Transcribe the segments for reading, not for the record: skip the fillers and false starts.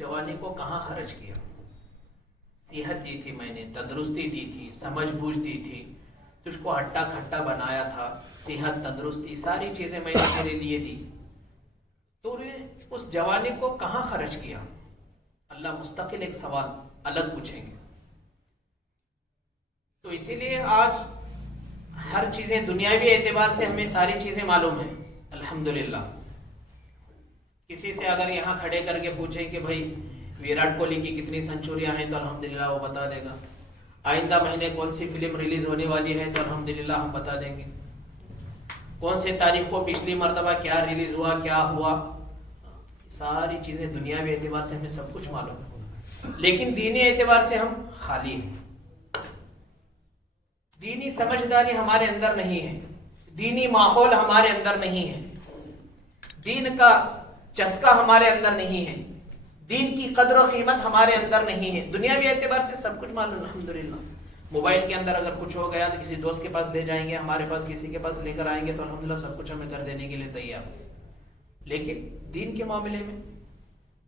جوانی کو کہاں خرچ کیا؟ صحت دی تھی میں نے، تندرستی دی تھی، سمجھ بوجھ دی تھی، تجھ کو ہٹا کھٹا بنایا تھا، صحت تندرستی ساری چیزیں میں نے تیرے لیے دی، تو نے اس جوانی کو کہاں خرچ کیا؟ اللہ مستقل ایک سوال الگ پوچھیں گے. تو اسی لیے آج ہر چیزیں دنیاوی اعتبار سے ہمیں ساری چیزیں معلوم ہیں الحمدللہ. کسی سے اگر یہاں کھڑے کر کے پوچھیں کہ بھائی ویراٹ کوہلی کی کتنی سنچریاں ہیں تو الحمدللہ وہ بتا دے گا. آئندہ مہینے کون سی فلم ریلیز ہونے والی ہے تو الحمدللہ ہم بتا دیں گے. کون سے تاریخ کو پچھلی مرتبہ کیا ریلیز ہوا، کیا ہوا، ساری چیزیں دنیاوی اعتبار سے ہمیں سب کچھ معلوم ہے. لیکن دینی اعتبار سے ہم خالی ہیں. دینی سمجھداری ہمارے اندر نہیں ہے، دینی ماحول ہمارے اندر نہیں ہے، دین کا چسکا ہمارے اندر نہیں ہے، دین کی قدر و قیمت ہمارے اندر نہیں ہے. دنیاوی اعتبار سے سب کچھ معلوم الحمدللہ. موبائل کے اندر اگر کچھ ہو گیا تو کسی دوست کے پاس لے جائیں گے، ہمارے پاس کسی کے پاس لے کر آئیں گے تو الحمدللہ سب کچھ ہمیں کر دینے کے لیے تیار. لیکن دین کے معاملے میں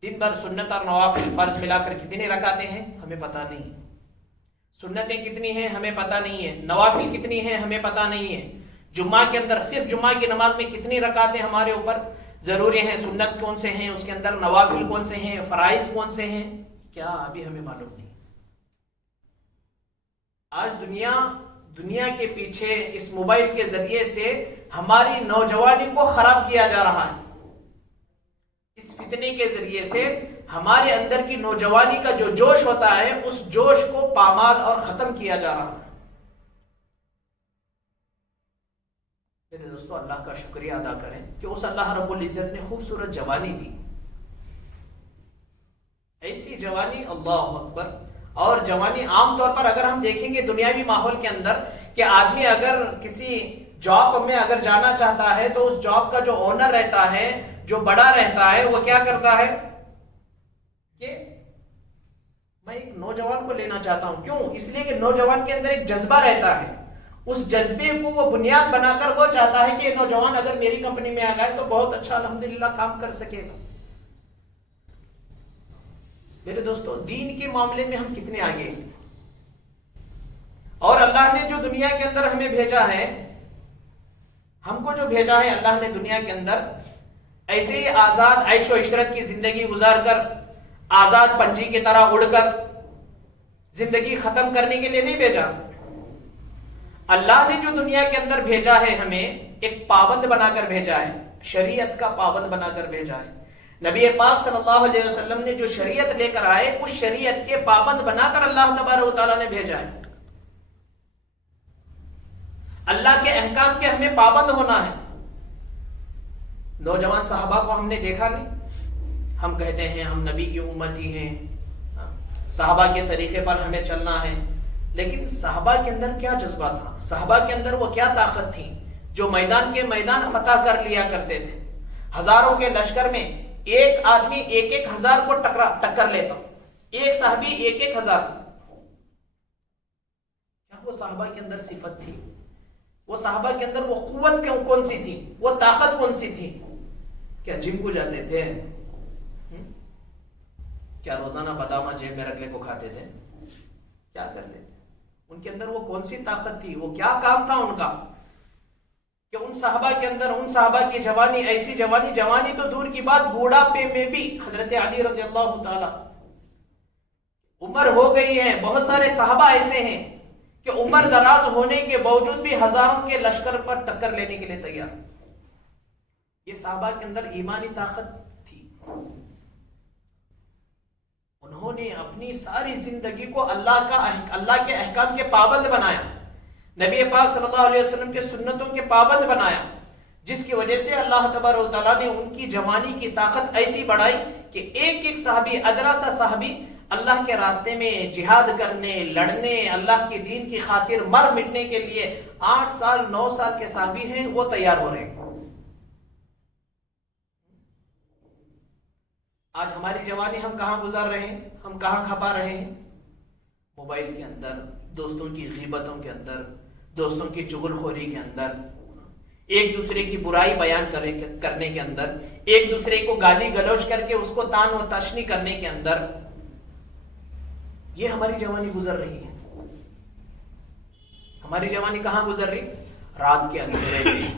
دن بھر سنت اور نوافل فرض ملا کر کتنی رکعتیں ہیں ہمیں پتہ نہیں ہے، سنتیں کتنی ہیں ہمیں پتہ نہیں ہے، نوافل کتنی ہیں ہمیں پتہ نہیں ہے. جمعہ کے اندر صرف جمعہ کی نماز میں کتنی رکعتیں ہمارے اوپر ضروری ہیں، سنت کون سے ہیں، اس کے اندر نوافل کون سے ہیں، فرائض کون سے ہیں، کیا ابھی ہمیں معلوم نہیں. آج دنیا کے پیچھے اس موبائل کے ذریعے سے ہماری نوجوانی کو خراب کیا جا رہا ہے. اس فتنے کے ذریعے سے ہمارے اندر کی نوجوانی کا جو جوش ہوتا ہے اس جوش کو پامال اور ختم کیا جا رہا ہے. میرے دوستو اللہ کا شکریہ ادا کریں کہ اس اللہ رب العزت نے خوبصورت جوانی دی. ایسی جوانی اللہ اکبر. اور جوانی عام طور پر اگر ہم دیکھیں گے دنیاوی ماحول کے اندر کہ آدمی اگر کسی جاب میں اگر جانا چاہتا ہے تو اس جاب کا جو اونر رہتا ہے، جو بڑا رہتا ہے، وہ کیا کرتا ہے کہ میں ایک نوجوان کو لینا چاہتا ہوں. کیوں؟ اس لیے کہ نوجوان کے اندر ایک جذبہ رہتا ہے. اس جذبے کو وہ بنیاد بنا کر وہ چاہتا ہے کہ یہ نوجوان اگر میری کمپنی میں آ گئے تو بہت اچھا الحمدللہ کام کر سکے گا. میرے دوستو دین کے معاملے میں ہم کتنے آگے ہیں. اور اللہ نے جو دنیا کے اندر ہمیں بھیجا ہے، ہم کو جو بھیجا ہے اللہ نے دنیا کے اندر ایسے ہی آزاد عیش و عشرت کی زندگی گزار کر، آزاد پنچھی کی طرح اڑ کر زندگی ختم کرنے کے لیے نہیں بھیجا. اللہ نے جو دنیا کے اندر بھیجا ہے ہمیں ایک پابند بنا کر بھیجا ہے، شریعت کا پابند بنا کر بھیجا ہے. نبی پاک صلی اللہ علیہ وسلم نے جو شریعت لے کر آئے اس شریعت کے پابند بنا کر اللہ تبارک و تعالیٰ نے بھیجا ہے. اللہ کے احکام کے ہمیں پابند ہونا ہے. نوجوان صحابہ کو ہم نے دیکھا نہیں، ہم کہتے ہیں ہم نبی کی امتی ہیں، صحابہ کے طریقے پر ہمیں چلنا ہے. لیکن صحابہ کے اندر کیا جذبہ تھا، صحابہ کے اندر وہ کیا طاقت تھی جو میدان کے میدان فتح کر لیا کرتے تھے. ہزاروں کے لشکر میں ایک آدمی 1,000 کو ٹکر لیتا، ایک صحابی 1,000. کیا وہ صحابہ کے اندر صفت تھی؟ وہ صحابہ کے اندر وہ قوت کون سی تھی، وہ طاقت کون سی تھی؟ کیا جم کو جاتے تھے؟ کیا روزانہ بادامہ جیب میں رکھ لے کو کھاتے تھے؟ کیا کرتے تھے؟ ان کے اندر وہ کون سی طاقت تھی، وہ کیا کام تھا ان کا کہ ان صحابہ کے اندر، ان صحابہ کی جوانی، ایسی جوانی تو دور کی بات، بوڑھاپے میں بھی حضرت علی رضی اللہ تعالی عمر ہو گئی ہے. بہت سارے صحابہ ایسے ہیں کہ عمر دراز ہونے کے باوجود بھی ہزاروں کے لشکر پر ٹکر لینے کے لیے تیار. یہ صحابہ کے اندر ایمانی طاقت تھی. انہوں نے اپنی ساری زندگی کو اللہ کے احکام کے پابند بنایا، نبی پاک صلی اللہ علیہ وسلم کے سنتوں کے پابند بنایا، جس کی وجہ سے اللہ تبارک و تعالیٰ نے ان کی جوانی کی طاقت ایسی بڑھائی کہ ایک صحابی، ادنا سا صحابی اللہ کے راستے میں جہاد کرنے، لڑنے، اللہ کے دین کی خاطر مر مٹنے کے لیے 8 سال 9 سال کے صحابی ہیں وہ تیار ہو رہے ہیں. آج ہماری جوانی ہم کہاں گزار رہے ہیں، ہم کہاں کھپا رہے ہیں؟ موبائل کے اندر، دوستوں کی غیبتوں کے اندر، دوستوں کی چغل خوری کے اندر. ایک دوسرے کی برائی بیان کرنے کے اندر، ایک دوسرے کو گالی گلوچ کر کے اس کو تان و تشنی کرنے کے اندر، یہ ہماری جوانی گزر رہی ہے. ہماری جوانی کہاں گزر رہی؟ رات کے اندھیرے میں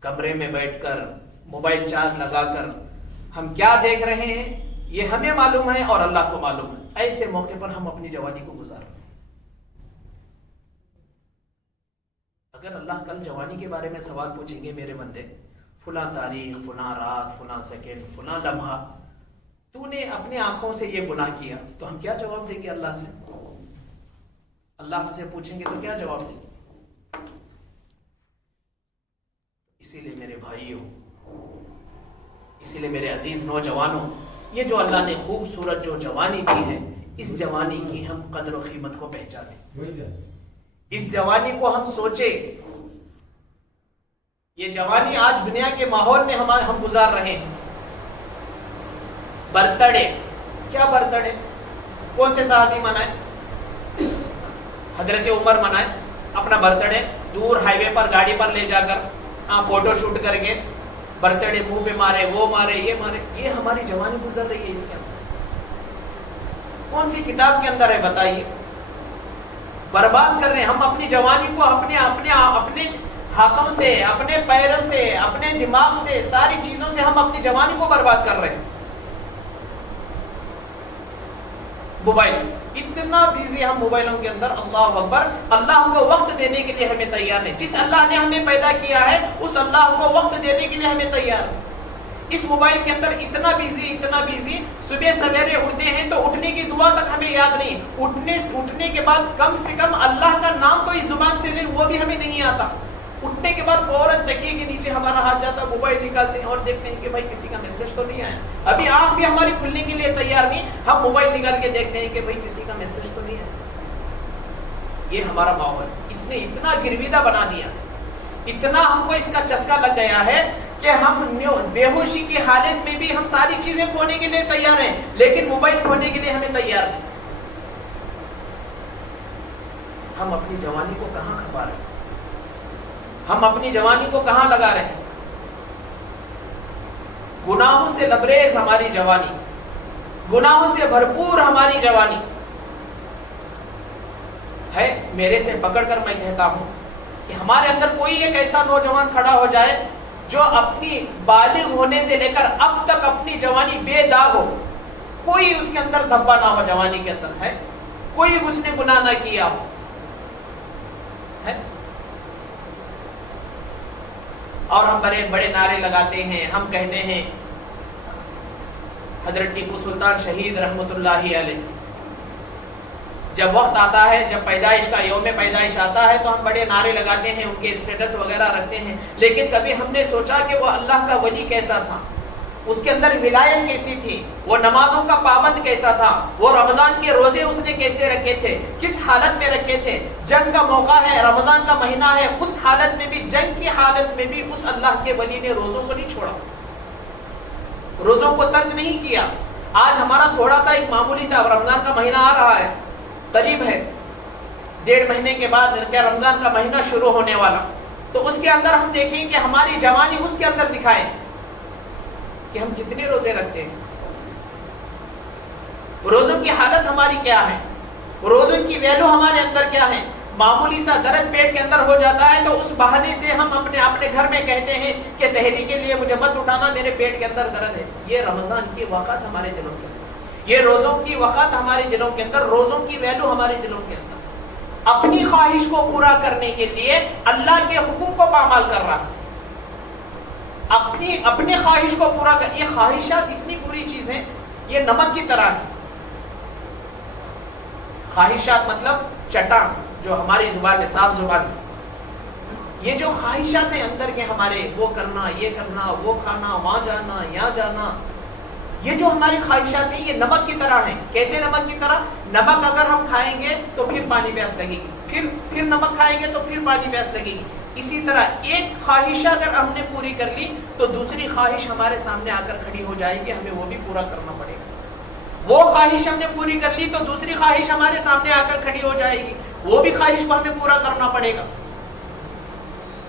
کمرے میں بیٹھ کر موبائل چارج لگا کر ہم کیا دیکھ رہے ہیں یہ ہمیں معلوم ہے اور اللہ کو معلوم ہے. ایسے موقع پر ہم اپنی جوانی کو گزار رہے ہیں. اگر اللہ کل جوانی کے بارے میں سوال پوچھیں گے، میرے بندے فلاں تاریخ، فلاں رات، فلاں سیکنڈ، فلاں لمحہ تو نے اپنے آنکھوں سے یہ گناہ کیا، تو ہم کیا جواب دیں گے اللہ سے؟ اللہ ہم سے پوچھیں گے تو کیا جواب دیں گے؟ اسی لیے میرے بھائیوں، اسی لیے میرے عزیز نوجوانوں، یہ جو اللہ نے خوبصورت جو جوانی دی ہے، اس جوانی کی ہم قدر و قیمت کو پہچانیں، اس جوانی کو ہم سوچیں. یہ جوانی آج دنیا کے ماحول میں ہم گزار رہے ہیں. برتھڈے، کیا برتھڈے؟ کون سے صحابی منائے؟ حضرت عمر منائے اپنا برتھڈے، دور ہائی وے پر گاڑی پر لے جا کر فوٹو شوٹ کر کے برتھڈے منہ پہ مارے، وہ مارے، یہ مارے. یہ ہماری جوانی گزر رہی ہے. اس کے اندر کون سی کتاب کے اندر ہے بتائیے؟ برباد کر رہے ہیں ہم اپنی جوانی کو. اپنے ہاتھوں سے، اپنے پیروں سے، اپنے دماغ سے، ساری چیزوں سے ہم اپنی جوانی کو برباد کر رہے ہیں. موبائل، اتنا بیزی ہم موبائلوں کے اندر. اللہ اکبر، اللہ ہم کو وقت دینے کے لیے ہمیں تیار نہیں. جس اللہ نے ہمیں پیدا کیا ہے اس اللہ کو وقت دینے کے لیے ہمیں تیار ہے. اس موبائل کے اندر اتنا بیزی. صبح سویرے اٹھتے ہیں تو اٹھنے کی دعا تک ہمیں یاد نہیں. اٹھنے کے بعد کم سے کم اللہ کا نام تو اس زبان سے لیں، وہ بھی ہمیں نہیں آتا. اٹھنے کے بعد فوراً تکیے کے نیچے ہمارا ہاتھ جاتا، موبائل نکالتے ہیں اور دیکھتے ہیں کہ بھائی کسی کا میسج تو نہیں آیا. ابھی آنکھ بھی ہماری کھلنے کے لیے تیار نہیں، ہم موبائل نکال کے دیکھتے ہیں کہ بھائی کسی کا میسج تو نہیں آیا. یہ ہمارا ماحول اس نے اتنا گرویدہ بنا دیا، اتنا ہم کو اس کا چسکا لگ گیا ہے کہ ہم بے ہوشی کی حالت میں بھی ہم ساری چیزیں کھونے کے لیے تیار ہیں، لیکن موبائل کھونے کے لیے ہمیں تیار نہیں. ہم اپنی جوانی کو کہاں کھپا رہے ہیں؟ ہم اپنی جوانی کو کہاں لگا رہے ہیں؟ گناہوں سے لبریز ہماری جوانی، گناہوں سے بھرپور ہماری جوانی ہے. میرے سے پکڑ کر میں کہتا ہوں کہ ہمارے اندر کوئی ایک ایسا نوجوان کھڑا ہو جائے جو اپنی بالغ ہونے سے لے کر اب تک اپنی جوانی بے داغ ہو، کوئی اس کے اندر دھبا نہ ہو جوانی کے اندر، ہے کوئی اس نے گناہ نہ کیا ہو، ہے. اور ہم بڑے بڑے نعرے لگاتے ہیں، ہم کہتے ہیں حضرت ٹیپو سلطان شہید رحمت اللہ علیہ جب وقت آتا ہے، جب پیدائش کا یوم پیدائش آتا ہے تو ہم بڑے نعرے لگاتے ہیں، ان کے اسٹیٹس وغیرہ رکھتے ہیں. لیکن کبھی ہم نے سوچا کہ وہ اللہ کا ولی کیسا تھا، اس کے اندر ولایت کیسی تھی، وہ نمازوں کا پابند کیسا تھا، وہ رمضان کے روزے اس نے کیسے رکھے تھے، کس حالت میں رکھے تھے. جنگ کا موقع ہے، رمضان کا مہینہ ہے، اس حالت میں بھی، جنگ کی حالت میں بھی اس اللہ کے ولی نے روزوں کو نہیں چھوڑا، روزوں کو ترک نہیں کیا. آج ہمارا تھوڑا سا ایک معمولی سا رمضان کا مہینہ آ رہا ہے، قریب ہے، 1.5 مہینے کے بعد کیا رمضان کا مہینہ شروع ہونے والا، تو اس کے اندر ہم دیکھیں کہ ہماری جوانی اس کے اندر دکھائیں کہ ہم کتنے روزے رکھتے ہیں، روزوں کی حالت ہماری کیا ہے، روزوں کی ویلو ہمارے اندر کیا ہے. معمولی سا درد پیٹ کے اندر ہو جاتا ہے تو اس بہانے سے ہم اپنے گھر میں کہتے ہیں کہ سحری کے لیے مجھے مت اٹھانا، میرے پیٹ کے اندر درد ہے. یہ رمضان کی وقت ہمارے دلوں کے اندر، یہ روزوں کی وقت ہمارے دلوں کے اندر، روزوں کی ویلو ہمارے دلوں کے اندر. اپنی خواہش کو پورا کرنے کے لیے اللہ کے حکم کو پامال کر رہا ہے، اپنی خواہش کو پورا کر. یہ خواہشات اتنی بری چیز ہیں، یہ نمک کی طرح ہے. خواہشات مطلب چٹان، جو ہماری زبان میں، صاف زبان میں، یہ جو خواہشات ہیں اندر کے ہمارے، وہ کرنا، یہ کرنا، وہ کھانا، وہاں جانا، یہاں جانا، یہ جو ہماری خواہشات ہیں یہ نمک کی طرح ہیں. کیسے نمک کی طرح؟ نمک اگر ہم کھائیں گے تو پھر پانی پیاس لگے گی، پھر نمک کھائیں گے تو پھر پانی پیاس لگے گی. اسی طرح ایک خواہش اگر ہم نے پوری کر لی تو دوسری خواہش ہمارے سامنے آ کر کھڑی ہو جائے گی، ہمیں وہ بھی پورا کرنا پڑے گا. وہ خواہش ہم نے پوری کر لی تو دوسری خواہش ہمارے سامنے آ کر کھڑی ہو جائے گی، وہ بھی خواہش کو ہمیں پورا کرنا پڑے گا.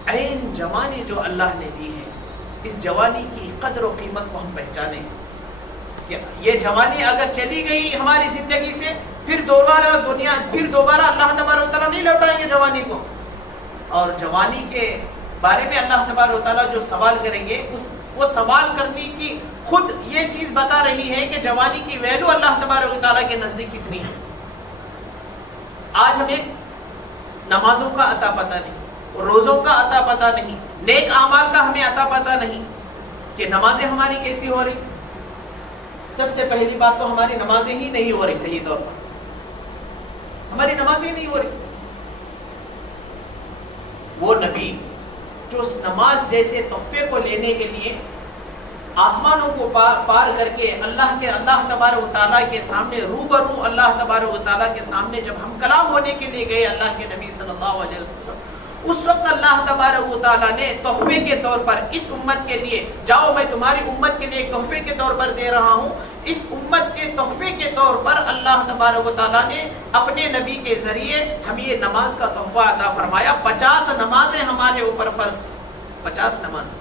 عین جوانی جو اللہ نے دی ہے، اس جوانی کی قدر و قیمت کو ہم پہچانیں کہ یہ جوانی اگر چلی گئی ہماری زندگی سے، پھر دوبارہ اللہ تبارک و تعالیٰ نہیں لوٹائیں گے جوانی کو. اور جوانی کے بارے میں اللہ تبارک و تعالیٰ جو سوال کریں گے، وہ سوال کرنے کی خود یہ چیز بتا رہی ہے کہ جوانی کی ویلو اللہ تبارک و تعالیٰ کے نزدیک کتنی ہے. آج ہمیں نمازوں کا عطا پتہ نہیں، روزوں کا عطا پتہ نہیں، نیک اعمال کا ہمیں عطا پتہ نہیں کہ نمازیں ہماری کیسی ہو رہی. سب سے پہلی بات تو ہماری نمازیں ہی نہیں ہو رہی صحیح طور پر، ہماری نمازیں نہیں ہو رہی. وہ نبی جو اس نماز جیسے تحفے کو لینے کے لیے آسمانوں کو پار کر کے اللہ تبارک و تعالیٰ کے سامنے روبرو اللہ تبارک و تعالیٰ کے سامنے جب ہم کلام ہونے کے لیے گئے اللہ کے نبی صلی اللہ علیہ وسلم، اس وقت اللہ تبارک و تعالیٰ نے تحفے کے طور پر اس امت کے لیے، جاؤ میں تمہاری امت کے لیے ایک تحفے کے طور پر دے رہا ہوں، اس امت کے تحفے کے طور پر اللہ تبارک و تعالیٰ نے اپنے نبی کے ذریعے ہم یہ نماز کا تحفہ عطا فرمایا. 50 نمازیں ہمارے اوپر فرض تھی، 50 نمازیں.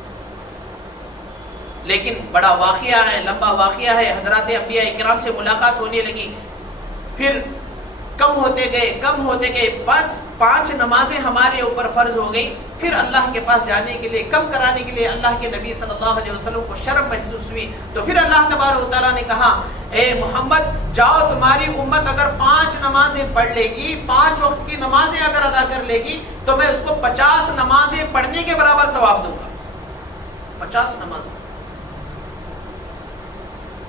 لیکن بڑا واقعہ ہے، لمبا واقعہ ہے. حضرات انبیاء اکرام سے ملاقات ہونے لگی، پھر کم ہوتے گئے بس 5 نمازیں ہمارے اوپر فرض ہو گئی. پھر اللہ کے پاس جانے کے لیے، کم کرانے کے لیے اللہ کے نبی صلی اللہ علیہ وسلم کو شرم محسوس ہوئی. تو پھر اللہ تبارک و تعالیٰ نے کہا، اے محمد جاؤ، تمہاری امت اگر 5 نمازیں پڑھ لے گی، 5 وقت کی نمازیں اگر ادا کر لے گی، تو میں اس کو 50 نمازیں پڑھنے کے برابر ثواب دوں گا. 50 نمازیں،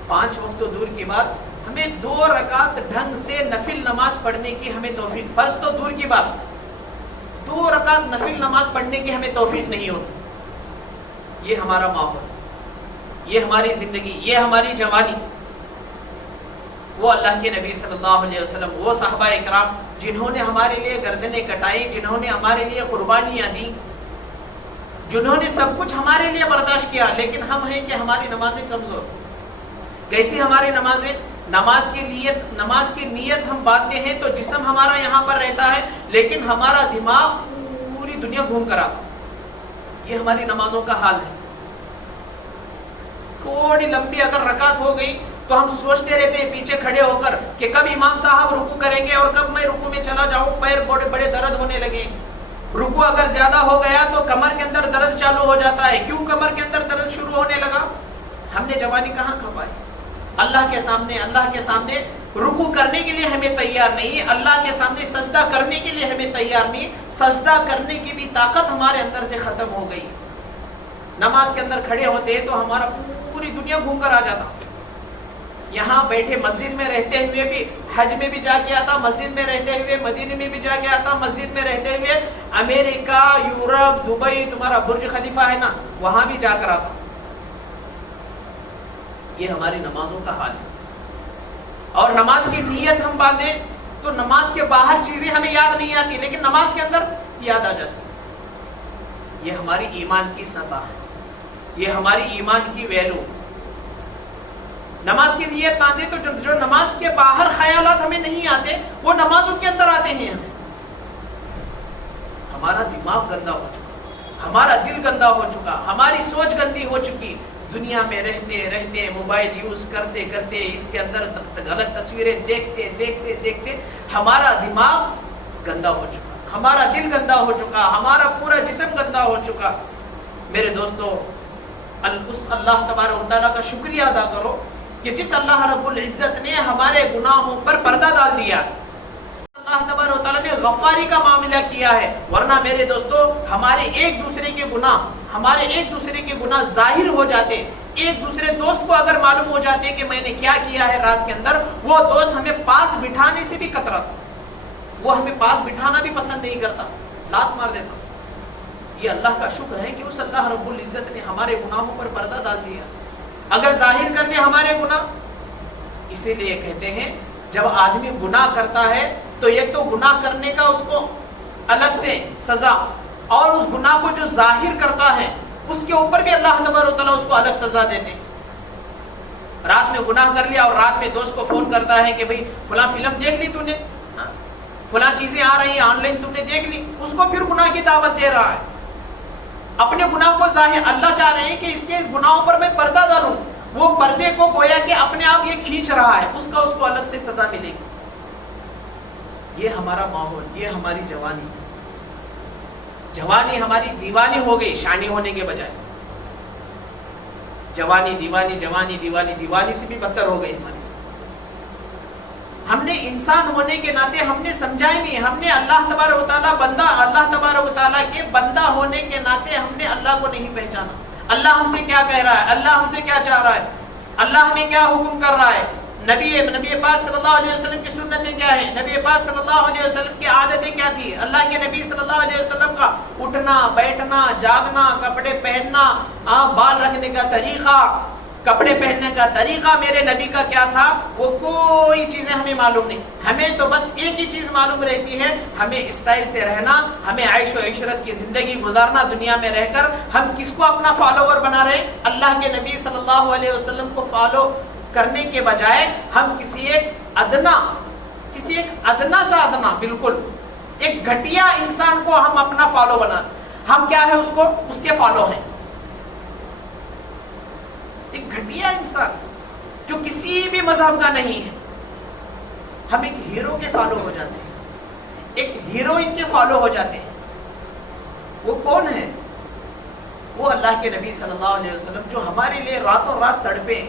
5 وقت تو دور کی بات، ہمیں 2 رکعت ڈھنگ سے نفل نماز پڑھنے کی ہمیں توفیق، فرض تو دور کی بات، 2 رکعت نفل نماز پڑھنے کی ہمیں توفیق نہیں ہوتی. یہ ہمارا ماحول، یہ ہماری زندگی، یہ ہماری جوانی. وہ اللہ کے نبی صلی اللہ علیہ وسلم، وہ صحابہ اکرام جنہوں نے ہمارے لیے گردنیں کٹائی، جنہوں نے ہمارے لیے قربانیاں دی، جنہوں نے سب کچھ ہمارے لیے برداشت کیا، لیکن ہم ہیں کہ ہماری نمازیں کمزور. کیسی ہماری نمازیں؟ نماز کی نیت ہم باندھتے ہیں تو جسم ہمارا یہاں پر رہتا ہے، لیکن ہمارا دماغ پوری دنیا گھوم کر آتا. یہ ہماری نمازوں کا حال ہے. تھوڑی لمبی اگر رکعت ہو گئی تو ہم سوچتے رہتے ہیں پیچھے کھڑے ہو کر کہ کب امام صاحب رکوع کریں گے اور کب میں رکوع میں چلا جاؤں، پیر بڑے درد ہونے لگے. رکوع اگر زیادہ ہو گیا تو کمر کے اندر درد چالو ہو جاتا ہے. کیوں کمر کے اندر درد شروع ہونے لگا؟ ہم نے جوانی کہاں کھپائی؟ اللہ کے سامنے رکوع کرنے کے لیے ہمیں تیار نہیں، اللہ کے سامنے سجدہ کرنے کے لیے ہمیں تیار نہیں. سجدہ کرنے کی بھی طاقت ہمارے اندر سے ختم ہو گئی. نماز کے اندر کھڑے ہوتے تو ہمارا پوری دنیا گھوم کر آ جاتا. یہاں بیٹھے مسجد میں رہتے ہوئے بھی، حج میں بھی جا کے آتا، مسجد میں رہتے ہوئے مدینے میں بھی جا کے آتا، مسجد میں رہتے ہوئے امریکہ، یورپ، دبئی، تمہارا برج خلیفہ ہے نا، وہاں بھی جا کر آتا. یہ ہماری نمازوں کا حال ہے. اور نماز کی نیت ہم باندھیں تو نماز کے باہر چیزیں ہمیں یاد نہیں آتی، لیکن نماز کے اندر یاد آ جاتی. یہ ہماری ایمان کی سطح ہے، یہ ہماری ایمان کی ویلو. نماز کی نیت باندھے تو جو نماز کے باہر خیالات ہمیں نہیں آتے وہ نمازوں کے اندر آتے ہیں. ہمارا دماغ گندا ہو چکا، ہمارا دل گندا ہو چکا، ہماری سوچ گندی ہو چکی. دنیا میں رہتے موبائل یوز کرتے اس کے اندر غلط تصویریں دیکھتے ہمارا دماغ گندا ہو چکا، ہمارا دل گندا ہو چکا، ہمارا پورا جسم گندا ہو چکا. میرے دوستو، اس اللہ تبارک و تعالیٰ کا شکریہ ادا کرو کہ جس اللہ رب العزت نے ہمارے گناہوں پر پردہ ڈال دیا. اللہ تبارک و تعالیٰ نے غفاری کا معاملہ کیا ہے. ورنہ میرے دوستو، ہمارے ایک دوسرے کے گناہ ظاہر ہو جاتے. ایک دوسرے دوست کو اگر معلوم ہو جاتے کہ میں نے کیا کیا ہے رات کے اندر، وہ دوست ہمیں پاس بٹھانے سے بھی کتراتا، وہ ہمیں پاس بٹھانا بھی پسند نہیں کرتا، لات مار دیتا. یہ اللہ کا شکر ہے کہ اس اللہ رب العزت نے ہمارے گناہوں پر پردہ ڈال دیا. اگر ظاہر کر دے ہمارے گناہ، اسی لیے کہتے ہیں جب آدمی گناہ کرتا ہے تو ایک تو گناہ کرنے کا اس کو الگ سے سزا، اور اس گناہ کو جو ظاہر کرتا ہے اس کے اوپر بھی اللہ تبارک و تعالیٰ اس کو الگ سزا دیتے. رات میں گناہ کر لیا اور رات میں دوست کو فون کرتا ہے کہ بھئی فلاں فلم دیکھ لی تو نے، فلاں چیزیں آ رہی ہیں آن لائن تم نے دیکھ لی، اس کو پھر گناہ کی دعوت دے رہا ہے. اپنے گناہ کو ظاہر، اللہ چاہ رہے ہیں کہ اس کے گناہوں پر میں پردہ ڈالوں، وہ پردے کو گویا کہ اپنے آپ یہ کھینچ رہا ہے، اس کو الگ سے سزا ملے گی. یہ ہمارا ماحول، یہ ہماری جوانی. جوانی ہماری دیوانی ہو گئی شانی ہونے کے بجائے. جوانی دیوانی، جوانی دیوانی، دیوانی سے بھی بدتر ہو گئی ہماری. ہم نے انسان ہونے کے ناطے ہم نے سمجھا ہی نہیں، ہم نے اللہ تبارک و تعالیٰ بندہ، اللہ تبارک و تعالیٰ کے بندہ ہونے کے ناطے ہم نے اللہ کو نہیں پہچانا. اللہ ہم سے کیا کہہ رہا ہے، اللہ ہم سے کیا چاہ رہا ہے، اللہ ہمیں کیا حکم کر رہا ہے. نبی پاک صلی اللہ علیہ وسلم کی سنتیں کیا ہیں، نبی پاک صلی اللہ علیہ وسلم کی عادتیں کیا تھی. اللہ کے نبی صلی اللہ علیہ وسلم کا اٹھنا بیٹھنا جاگنا، کپڑے پہننا، بال رکھنے کا طریقہ، کپڑے پہننے کا طریقہ میرے نبی کا کیا تھا، وہ کوئی چیزیں ہمیں معلوم نہیں. ہمیں تو بس ایک ہی چیز معلوم رہتی ہے، ہمیں اسٹائل سے رہنا، ہمیں عیش و عشرت کی زندگی گزارنا دنیا میں رہ کر. ہم کس کو اپنا فالوور بنا رہے ہیں، اللہ کے نبی صلی اللہ علیہ وسلم کو فالو کرنے کے بجائے ہم کسی ایک ادنا سا ادنا، بالکل ایک گھٹیا انسان کو ہم اپنا فالو بنا. ہم کیا ہے اس کے فالو ہیں. ایک گھٹیا انسان جو کسی بھی مذہب کا نہیں ہے، ہم ایک ہیرو کے فالو ہو جاتے ہیں، ایک ہیروئن کے فالو ہو جاتے ہیں. وہ کون ہے؟ وہ اللہ کے نبی صلی اللہ علیہ وسلم جو ہمارے لیے راتوں رات تڑپے.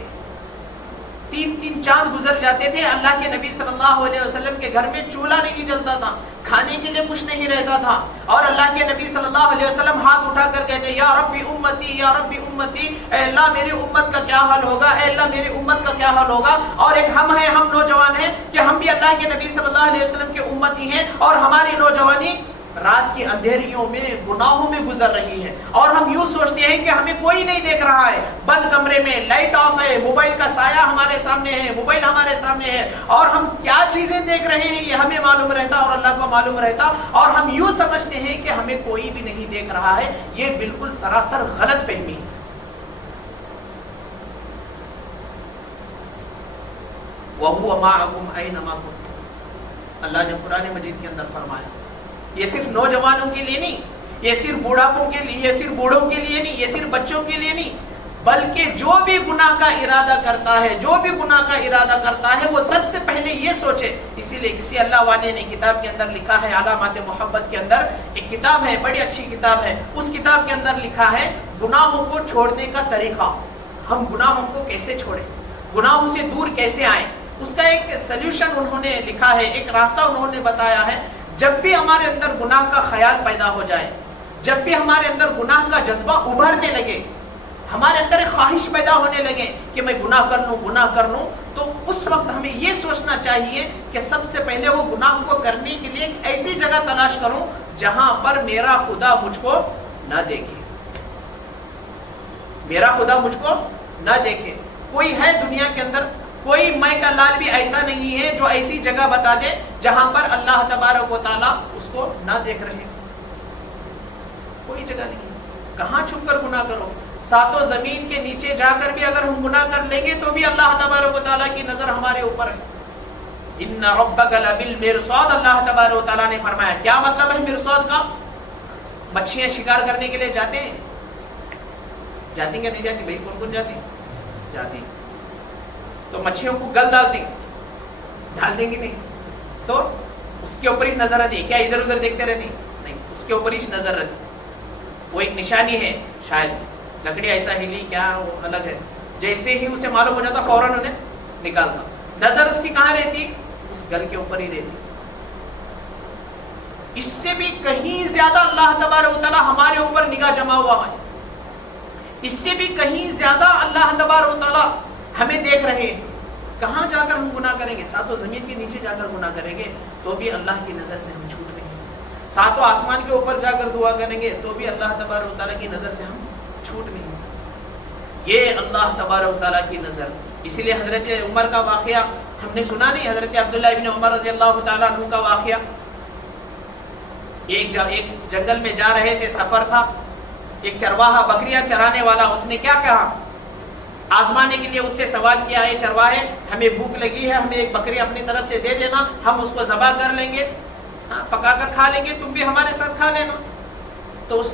3 چاند گزر جاتے تھے، اللہ کے نبی صلی اللہ علیہ وسلم کے گھر میں چولہا نہیں جلتا تھا، کھانے کے لیے کچھ نہیں رہتا تھا، اور اللہ کے نبی صلی اللہ علیہ وسلم ہاتھ اٹھا کر کہتے یا ربی امتی یا ربی امتی، اے اللہ میری امت کا کیا حال ہوگا، اے اللہ میری امت کا کیا حال ہوگا. اور ایک ہم نوجوان ہیں کہ ہم بھی اللہ کے نبی صلی اللہ علیہ وسلم کے امتی ہیں، اور ہماری نوجوانی رات کی اندھیریوں میں گناہوں میں گزر رہی ہے، اور ہم یوں سوچتے ہیں کہ ہمیں کوئی نہیں دیکھ رہا ہے. بند کمرے میں لائٹ آف ہے، موبائل کا سایہ ہمارے سامنے ہے، موبائل ہمارے سامنے ہے، اور ہم کیا چیزیں دیکھ رہے ہیں یہ ہمیں معلوم رہتا اور اللہ کو معلوم رہتا، اور ہم یوں سمجھتے ہیں کہ ہمیں کوئی بھی نہیں دیکھ رہا ہے. یہ بالکل سراسر غلط فہمی ہے. وَهُوَ مَعَكُمْ أَيْنَمَا كُنتُمْ، اللہ نے قرآن مجید کے اندر فرمایا. یہ صرف نوجوانوں کے لیے نہیں، یہ صرف بوڑھاپوں کے لیے، یہ صرف بوڑھوں کے لیے نہیں، یہ صرف بچوں کے لیے نہیں، بلکہ جو بھی گناہ کا ارادہ کرتا ہے، جو بھی گناہ کا ارادہ کرتا ہے وہ سب سے پہلے یہ سوچے. اسی لیے کسی اللہ والے نے کتاب کے اندر لکھا ہے، علامات محبت کے اندر ایک کتاب ہے، بڑی اچھی کتاب ہے، اس کتاب کے اندر لکھا ہے گناہوں کو چھوڑنے کا طریقہ. ہم گناہوں کو کیسے چھوڑیں، گناہوں سے دور کیسے آئیں، اس کا ایک سلیوشن انہوں نے لکھا ہے، ایک راستہ انہوں نے بتایا ہے. جب بھی ہمارے اندر گناہ کا خیال پیدا ہو جائے، جب بھی ہمارے اندر گناہ کا جذبہ ابھرنے لگے، ہمارے اندر ایک خواہش پیدا ہونے لگے کہ میں گناہ کر لوں، تو اس وقت ہمیں یہ سوچنا چاہیے کہ سب سے پہلے وہ گناہ کو کرنے کے لیے ایک ایسی جگہ تلاش کروں جہاں پر میرا خدا مجھ کو نہ دیکھے، میرا خدا مجھ کو نہ دیکھے. کوئی ہے دنیا کے اندر، کوئی مائی کا لال بھی ایسا نہیں ہے جو ایسی جگہ بتا دے جہاں پر اللہ تبارک و تعالیٰ اس کو نہ دیکھ رہے. کوئی جگہ نہیں. کہاں چھپ کر گناہ کرو، ساتوں زمین کے نیچے جا کر بھی اگر ہم گناہ کر لیں گے تو بھی اللہ تبارک و تعالیٰ کی نظر ہمارے اوپر ہے. ان ربک لبالمرصاد، اللہ تبارک و تعالیٰ نے فرمایا. کیا مطلب ہے مرصاد کا؟ مچھیاں شکار کرنے کے لیے جاتے ہیں کہ نہیں جاتی بھائی؟ کون جاتی؟ تو مچھلیوں کو گل ڈال دیں گے نہیں، تو اس کے اوپر ہی نظر رہتی. کیا ادھر ادھر دیکھتے رہتے؟ نہیں، اس کے اوپر ہی نظر رہتی. وہ ایک نشانی ہے، شاید لکڑی ایسا ہلی کیا وہ الگ ہے، جیسے ہی اسے معلوم ہو جاتا فوراً انہیں نکالتا. نظر اس کی کہاں رہتی؟ اس گل کے اوپر ہی رہتی. اس سے بھی کہیں زیادہ اللہ تبارک و تعالیٰ ہمارے اوپر نگاہ جما ہوا ہے. اس سے بھی کہیں زیادہ اللہ تبارک و تعالیٰ ہمیں دیکھ رہے ہیں. کہاں جا کر ہم گناہ کریں گے؟ ساتوں زمین کے نیچے جا کر گناہ کریں گے تو بھی اللہ کی نظر سے ہم چھوٹ نہیں سکتے. ساتوں آسمان کے اوپر جا کر دعا کریں گے تو بھی اللہ تبارک و تعالیٰ کی نظر سے ہم چھوٹ نہیں سکتے. یہ اللہ تبارک و تعالیٰ کی نظر. اسی لیے حضرت عمر کا واقعہ ہم نے سنا نہیں، حضرت عبداللہ ابن عمر رضی اللہ تعالیٰ عنہ کا واقعہ. ایک جنگل میں جا رہے تھے، سفر تھا. ایک چرواہا بکریاں چرانے والا، اس نے کیا کہا؟ آزمانے کے لیے اس سے سوال کیا، ہے چرواہے ہمیں بھوک لگی ہے، ہمیں ایک بکری اپنی طرف سے دے دینا، ہم اس کو ذبح کر لیں گے، پکا کر کھا لیں گے، تم بھی ہمارے ساتھ کھا لینا. تو اس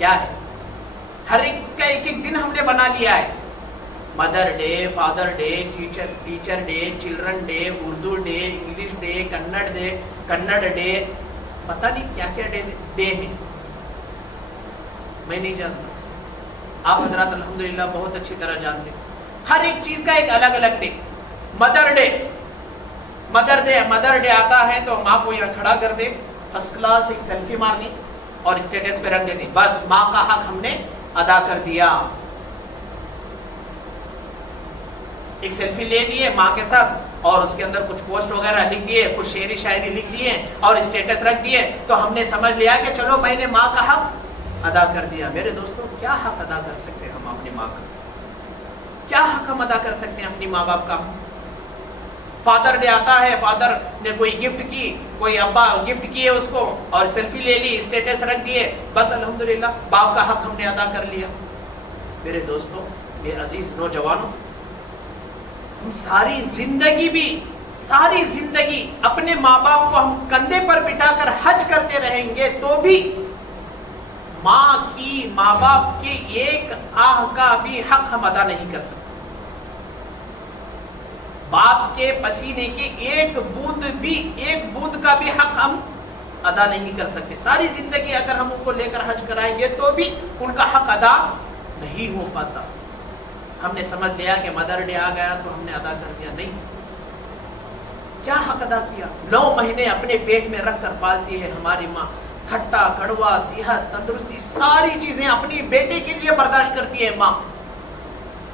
کیا ہے؟ ہر ایک کا ایک ایک دن ہم نے بنا لیا ہے. Mother day, father day, teacher day, children day, Urdu day, English day, Kannada day, پتہ نہیں کیا کیا ڈے ہیں، میں نہیں جانتا. آپ حضرات الحمدللہ بہت اچھی طرح جانتے ہیں. ہر ایک چیز کا ایک الگ الگ ڈے. مدر ڈے آتا ہے تو ماں کو یہاں کھڑا کر دے، فرسٹ کلاس ایک سیلفی مارنی اور اسٹیٹس پہ رکھ دیتے، بس ماں کا حق ہم نے ادا کر دیا. ایک سیلفی لے لیے ماں کے ساتھ اور اس کے اندر کچھ پوسٹ وغیرہ لکھ دیے، کچھ شعری شاعری لکھ دیے اور اسٹیٹس رکھ دیے، تو ہم نے سمجھ لیا کہ چلو میں نے ماں کا حق ادا کر دیا. میرے دوستوں، کیا حق ادا کر سکتے ہیں ہم اپنی ماں کا؟ کیا حق ہم ادا کر سکتے ہیں اپنی ماں باپ کا؟ فادر ڈے آتا ہے، فادر نے کوئی گفٹ کی، کوئی ابا گفٹ کیے اس کو اور سیلفی لے لی، اسٹیٹس رکھ دیے، بس الحمدللہ باپ کا حق ہم نے ادا کر لیا. میرے دوستوں، میرے عزیز نوجوانوں، ہم ساری زندگی اپنے ماں باپ کو ہم کندھے پر بٹھا کر حج کرتے رہیں گے تو بھی ماں باپ کے ایک آہ کا بھی حق ہم ادا نہیں کر سکتے. باپ کے پسینے کی ایک بوند کا بھی حق ہم ادا نہیں کر سکتے. ساری زندگی اگر ہم ان کو لے کر حج کرائیں گے تو بھی ان کا حق ادا نہیں ہو پاتا. ہم نے سمجھ لیا کہ مدر ڈے آ گیا تو ہم نے ادا کر دیا. نہیں، کیا حق ادا کیا؟ 9 مہینے اپنے پیٹ میں رکھ کر پالتی ہے ہماری ماں. کھٹا کڑوا، صحت، تندرستی، ساری چیزیں اپنی بیٹے کے لیے برداشت کرتی ہے ماں.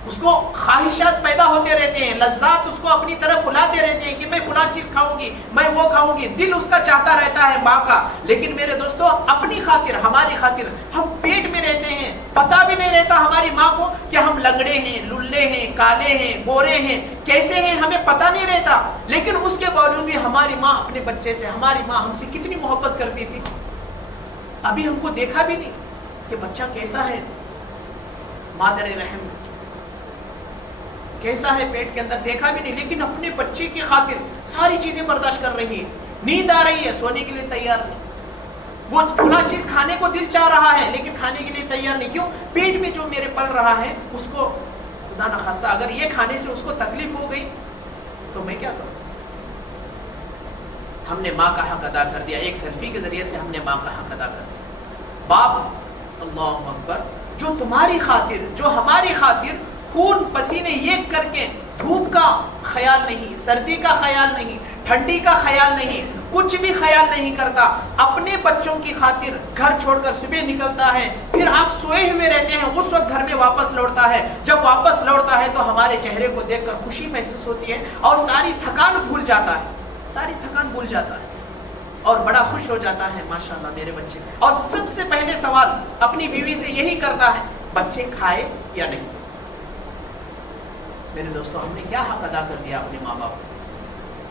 اس کو خواہشات پیدا ہوتے رہتے ہیں، لذات اس کو اپنی طرف بلاتے رہتے ہیں کہ میں فلاں چیز کھاؤں گی، میں وہ کھاؤں گی، دل اس کا چاہتا رہتا ہے ماں کا. لیکن میرے دوستو، اپنی خاطر، ہماری خاطر ہم پیٹ میں رہتے ہیں، پتہ بھی نہیں رہتا ہماری ماں کو کہ ہم لنگڑے ہیں، للے ہیں، کالے ہیں، گورے ہیں، کیسے ہیں، ہمیں پتہ نہیں رہتا. لیکن اس کے باوجود بھی ہماری ماں اپنے بچے سے، ہماری ماں ہم سے کتنی محبت کرتی تھی. ابھی ہم کو دیکھا بھی نہیں کہ بچہ کیسا ہے، مادر رحم کیسا ہے پیٹ کے اندر، دیکھا بھی نہیں، لیکن اپنے بچے کی خاطر ساری چیزیں برداشت کر رہی ہے. نیند آ رہی ہے، سونے کے لیے تیار نہیں. وہ فلاں چیز کھانے کو دل چاہ رہا ہے لیکن کھانے کے لیے تیار نہیں. کیوں؟ پیٹ میں جو میرے پل رہا ہے اس کو خدا نخواستہ اگر یہ کھانے سے اس کو تکلیف ہو گئی تو میں کیا کروں؟ ہم نے ماں کا حق ادا کر دیا. ایک سیلفی کے ذریعے سے ہم نے ماں کا حق ادا کر دیا. باپ، اللہ اکبر، جو تمہاری خاطر، جو ہماری خاطر خون پسینے ایک کر کے، دھوپ کا خیال نہیں، سردی کا خیال نہیں، ٹھنڈی کا خیال نہیں، کچھ بھی خیال نہیں کرتا، اپنے بچوں کی خاطر گھر چھوڑ کر صبح نکلتا ہے، پھر آپ سوئے ہوئے رہتے ہیں، اس وقت گھر میں واپس لوٹتا ہے. جب واپس لوٹتا ہے تو ہمارے چہرے کو دیکھ کر خوشی محسوس ہوتی ہے اور ساری تھکان بھول جاتا ہے اور بڑا خوش ہو جاتا ہے، ماشاءاللہ میرے بچے. اور سب سے پہلے سوال اپنی بیوی سے یہی کرتا ہے، بچے کھائے یا نہیں. میرے دوستوں، ہم نے کیا حق ادا کر دیا اپنے ماں باپ کو؟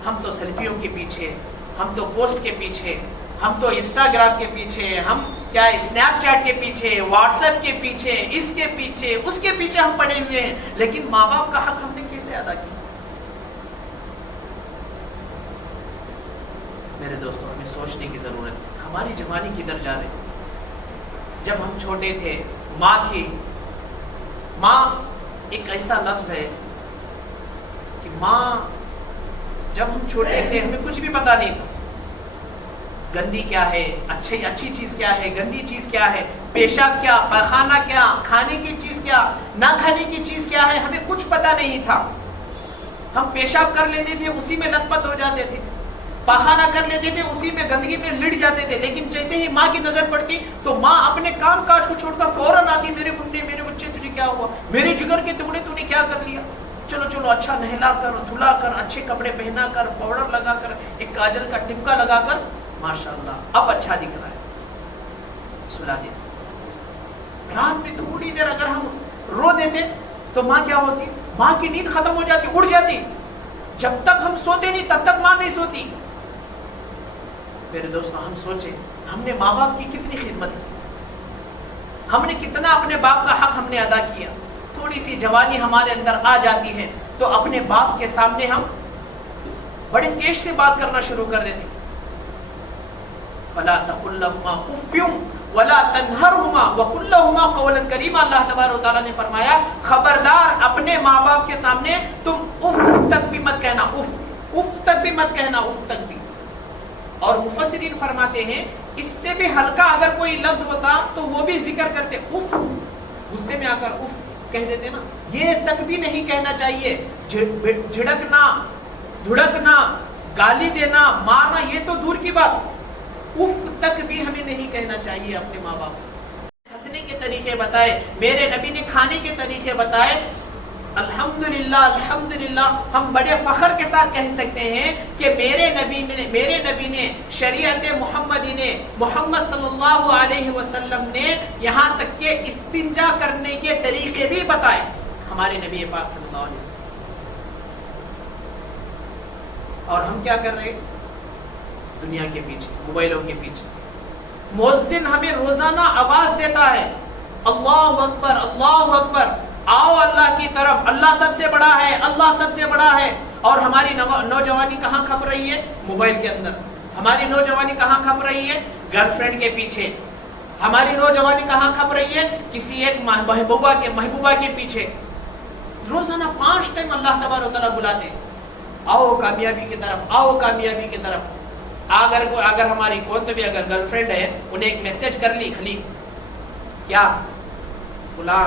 ہم تو سیلفیوں کے پیچھے، ہم تو پوسٹ کے پیچھے، ہم تو انسٹاگرام کے پیچھے، ہم کیا اسنیپ چیٹ کے پیچھے، واٹس ایپ کے پیچھے، اس کے پیچھے، اس کے پیچھے ہم پڑے ہوئے ہیں. لیکن ماں باپ کا حق ہم نے کیسے ادا کیا؟ میرے دوستوں، ہمیں سوچنے کی ضرورت ہے. ہماری جوانی کدھر جا رہی؟ جب ہم چھوٹے تھے ماں تھی. ماں ایک ایسا لفظ ہے کہ ماں، جب ہم چھوٹے تھے ہمیں کچھ بھی پتا نہیں تھا. گندی کیا ہے، اچھی چیز کیا ہے، گندی چیز کیا ہے، پیشاب کیا، پخانہ کیا، کھانے کی چیز کیا، نہ کھانے کی چیز کیا ہے، ہمیں کچھ پتا نہیں تھا. ہم پیشاب کر لیتے تھے، اسی میں لت پت ہو جاتے تھے، پخانہ کر لیتے تھے، اسی میں گندگی میں لٹ جاتے تھے. لیکن جیسے ہی ماں کی نظر پڑتی تو ماں اپنے کام کاج کو چھوڑ کر فوراً آتی، میرے منڈے، میرے بچے، تجھے کیا ہوا، میرے جگر کے ٹکڑے، تو نے کیا کر لیا، چلو اچھا نہلا کر، دھلا کر، اچھے کپڑے پہنا کر، پاؤڈر لگا کر، ایک کاجل کا ٹپکا لگا کر، ماشاءاللہ اب اچھا دکھ رہا ہے، سلا دے. رات میں تھوڑی دیر اگر ہم رو دیتے تو ماں کیا ہوتی؟ ماں کی نیند ختم ہو جاتی، اڑ جاتی. جب تک ہم سوتے نہیں تب تک ماں نہیں سوتی. میرے دوستوں، ہم سوچیں ہم نے ماں باپ کی کتنی خدمت کی، ہم نے کتنا اپنے باپ کا حق ہم نے ادا کیا. تھوڑی سی جوانی ہمارے اندر آ جاتی ہے تو اپنے باپ کے سامنے ہم بڑے تیز سے بات کرنا شروع کر دیتے. فلا تقل لهما اف، ولا تنہرہما وقل لہما قولا کریما. اللہ تبارک و تعالیٰ نے فرمایا خبردار اپنے ماں باپ کے سامنے تم اف تک بھی مت کہنا, اف تک بھی مت کہنا, اف تک بھی. اور مفسرین فرماتے ہیں اس سے بھی ہلکا اگر کوئی لفظ ہوتا تو وہ بھی ذکر کرتے, اف, غصے میں آ کر اف کہہ دیتے نا, یہ تک بھی نہیں کہنا چاہیے. جھڑکنا, دھڑکنا, گالی دینا, مارنا یہ تو دور کی بات, اف تک بھی ہمیں نہیں کہنا چاہیے اپنے ماں باپ. ہنسنے کے طریقے بتائے, میرے نبی نے کھانے کے طریقے بتائے. الحمدللہ الحمدللہ ہم بڑے فخر کے ساتھ کہہ سکتے ہیں کہ میرے نبی نے شریعت محمدی نے, محمد صلی اللہ علیہ وسلم نے یہاں تک کہ استنجا کرنے کے طریقے بھی بتائے ہمارے نبی پاک صلی اللہ علیہ وسلم. اور ہم کیا کر رہے, دنیا کے پیچھے, موبائلوں کے پیچھے. مؤذن ہمیں روزانہ آواز دیتا ہے اللہ اکبر اللہ اکبر, آؤ اللہ کی طرف, اللہ سب سے بڑا ہے, اللہ سب سے بڑا ہے. اور ہماری نوجوانی کہاں کھپ رہی ہے, موبائل کے اندر. ہماری نوجوانی کہاں کھپ رہی ہے, گرل فرینڈ کے پیچھے. ہماری نوجوانی کہاں کھپ رہی ہے, کسی ایک محبوبہ کے پیچھے. روزانہ 5 ٹائم اللہ تبارک و تعالیٰ بلاتے آؤ کامیابی کی طرف, آؤ کامیابی کی طرف. اگر ہماری کون تو بھی اگر گرل فرینڈ ہے, انہیں ایک میسج کر لی خلی, کیا بلا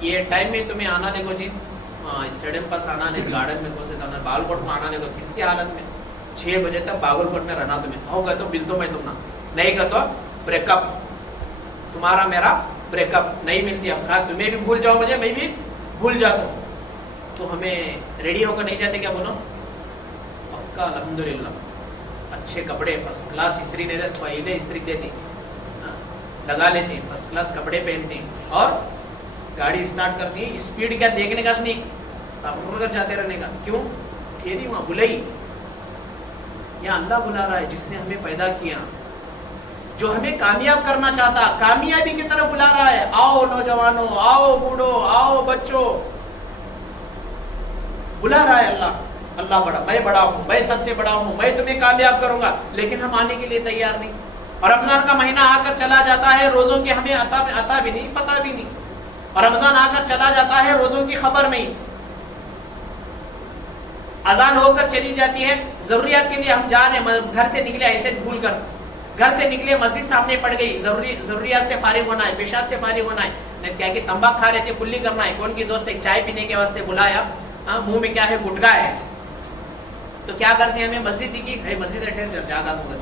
یہ ٹائم میں تمہیں آنا دیکھو جی, اسٹیڈیم پاس آنا نہیں, گارڈن میں کون سے جانا, باگل کوٹ میں آنا دیکھو, کسی حالت میں 6 بجے تک باگل کوٹ میں رہنا تمہیں. ہوگا تو مل تو میں تم نہیں کہ تو بریک اپ, تمہارا میرا بریک اپ, نہیں ملتی. اب کہا تمہیں بھی بھول جاؤ مجھے, میں بھی بھول جاتا ہوں. تو ہمیں ریڈی ہو کر نہیں جاتے کیا بولو, پکا الحمدللہ اچھے کپڑے فرسٹ کلاس استری دے دیتے, پہلے استری دیتی لگا لیتی, فرسٹ کلاس کپڑے پہنتی اور گاڑی اسٹارٹ کرتی. اسپیڈ کیا دیکھنے کا نہیں, صبر کر جاتے رہنے کا. کیوں, ٹھیری وہاں بلائی, یہاں اللہ بلا رہا ہے جس نے ہمیں پیدا کیا, جو ہمیں کامیاب کرنا چاہتا, کامیابی کی طرف بلا رہا ہے. آؤ نوجوانوں, آؤ بوڑھو, آؤ بچوں, بلا رہا ہے اللہ. اللہ بڑا, میں بڑا ہوں, میں سب سے بڑا ہوں, میں تمہیں کامیاب کروں گا. لیکن ہم آنے کے لیے تیار نہیں. اور رمضان کا مہینہ آ کر چلا جاتا ہے, روزوں کے ہمیں عطا بھی نہیں, پتہ بھی نہیں. اور رمضان آ کر چلا جاتا ہے, روزوں کی خبر نہیں. اذان ہو کر چلی جاتی ہے, ضروریات کے لیے ہم جا رہے ہیں, گھر سے نکلے ایسے بھول کر, گھر سے نکلے مسجد سامنے پڑ گئی, ضروریات سے فارغ ہونا ہے, پیشاب سے فارغ ہونا ہے. کیا کہ تمباک کھا رہے تھے, کلی کرنا ہے. کون کی دوست ایک چائے پینے کے واسطے بلایا, منہ میں کیا ہے, گٹکا ہے. تو کیا کرتے ہیں, ہمیں مسجد کی, بھائی مسجد ہے, ٹھہر جاگا دوں گا.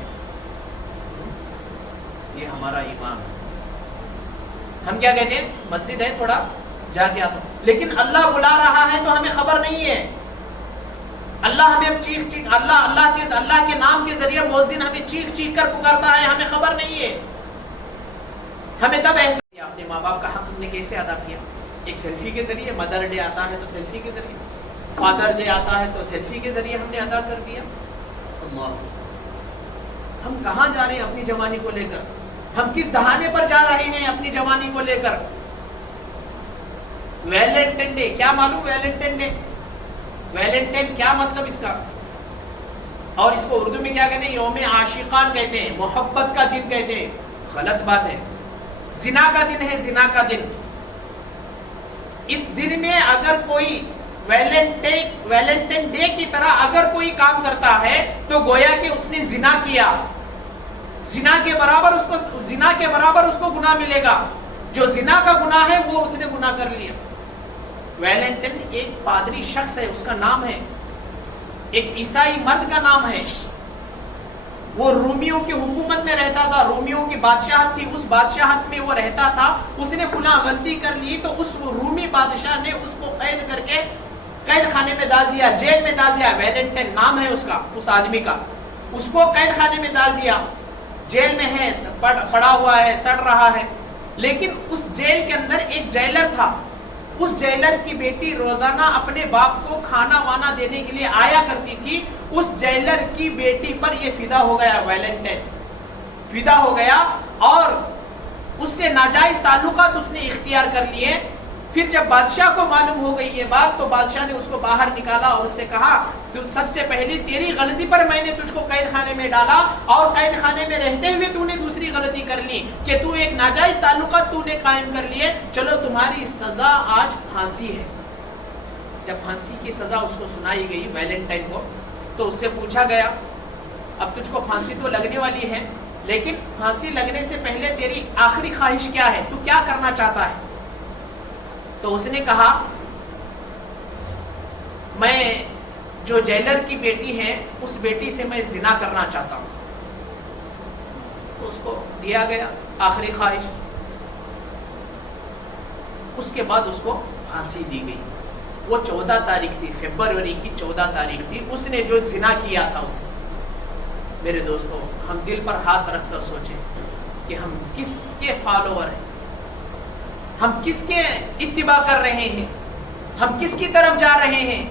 یہ ہمارا ایمان. ہم کیا کہتے ہیں, مسجد ہے تھوڑا جا کے آتا. لیکن اللہ بلا رہا ہے تو ہمیں خبر نہیں ہے. اللہ ہمیں چیخ اللہ کے نام کے ذریعے مؤذن ہمیں چیخ کر پکارتا ہے, ہمیں خبر نہیں ہے. ہمیں تب احساس, اپنے ماں باپ کا حق ہم نے کیسے ادا کیا, ایک سیلفی کے ذریعے. مدر ڈے آتا ہے تو سیلفی کے ذریعے, فادر ڈے آتا ہے تو سیلفی کے ذریعے ہم نے ادا کر دیا. اللہ, ہم کہاں جا رہے ہیں اپنی جوانی کو لے کر, ہم کس دہانے پر جا رہے ہیں اپنی جوانی کو لے کر. ویلنٹائن ڈے, کیا معلوم ویلنٹائن ڈے, ویلنٹائن کیا مطلب اس کا, اور اس کو اردو میں کیا کہتے ہیں, یوم عاشقان کہتے ہیں, محبت کا دن کہتے ہیں. غلط بات ہے, زنا کا دن ہے, زنا کا دن. اس دن میں اگر کوئی ویلنٹائن ڈے کی طرح اگر کوئی کام کرتا ہے تو گویا کہ اس نے زنا کیا. زنا کے برابر اس کو گناہ ملے گا. جو زنا کا گناہ ہے وہ اس نے گناہ کر لیا. ویلنٹائن ایک پادری شخص ہے, اس کا نام ہے, ایک عیسائی مرد کا نام ہے. وہ رومیوں کی حکومت میں رہتا تھا, رومیوں کی بادشاہت تھی, اس بادشاہت میں وہ رہتا تھا. اس نے فلاں غلطی کر لی تو اس رومی بادشاہ نے اس کو قید کر کے قید خانے میں ڈال دیا, جیل میں ڈال دیا. ویلنٹائن نام ہے اس کا, اس آدمی کا. اس کو قید خانے میں ڈال دیا, جیل میں ہے, پڑا ہوا ہے, سڑ رہا ہے. لیکن اس جیل کے اندر ایک جیلر تھا. اس جیلر کی بیٹی روزانہ اپنے باپ کو کھانا وانا دینے کے لیے آیا کرتی تھی. اس جیلر کی بیٹی پر یہ فدا ہو گیا, ویلنٹائن فدا ہو گیا, اور اس سے ناجائز تعلقات اس نے اختیار کر لیے. پھر جب بادشاہ کو معلوم ہو گئی یہ بات تو بادشاہ نے اس کو باہر نکالا اور اس سے کہا سب سے پہلی تیری غلطی پر میں نے تجھ کو قید خانے میں ڈالا، اور قید خانے میں رہتے ہوئے تو نے دوسری غلطی کر لی کہ تو ایک ناجائز تعلقات تو نے قائم کر لیے، چلو تمہاری سزا آج پھانسی ہے۔ جب پھانسی کی سزا اس کو سنائی گئی ویلنٹائن کو، تو اس سے پوچھا گیا اب تجھ کو پھانسی تو لگنے والی ہے، لیکن پھانسی لگنے سے پہلے تیری آخری خواہش کیا ہے، تو کیا کرنا چاہتا ہے؟ تو اس نے کہا میں جو جیلر کی بیٹی ہے اس بیٹی سے میں زنا کرنا چاہتا ہوں۔ تو اس کو دیا گیا آخری خواہش، اس کے بعد اس کو پھانسی دی گئی۔ وہ 14 تاریخ تھی، فروری کی 14 تاریخ تھی، اس نے جو زنا کیا تھا اس سے۔ میرے دوستو، ہم دل پر ہاتھ رکھ کر سوچیں کہ ہم کس کے فالوور ہیں، ہم کس کے اتباع کر رہے ہیں، ہم کس کی طرف جا رہے ہیں؟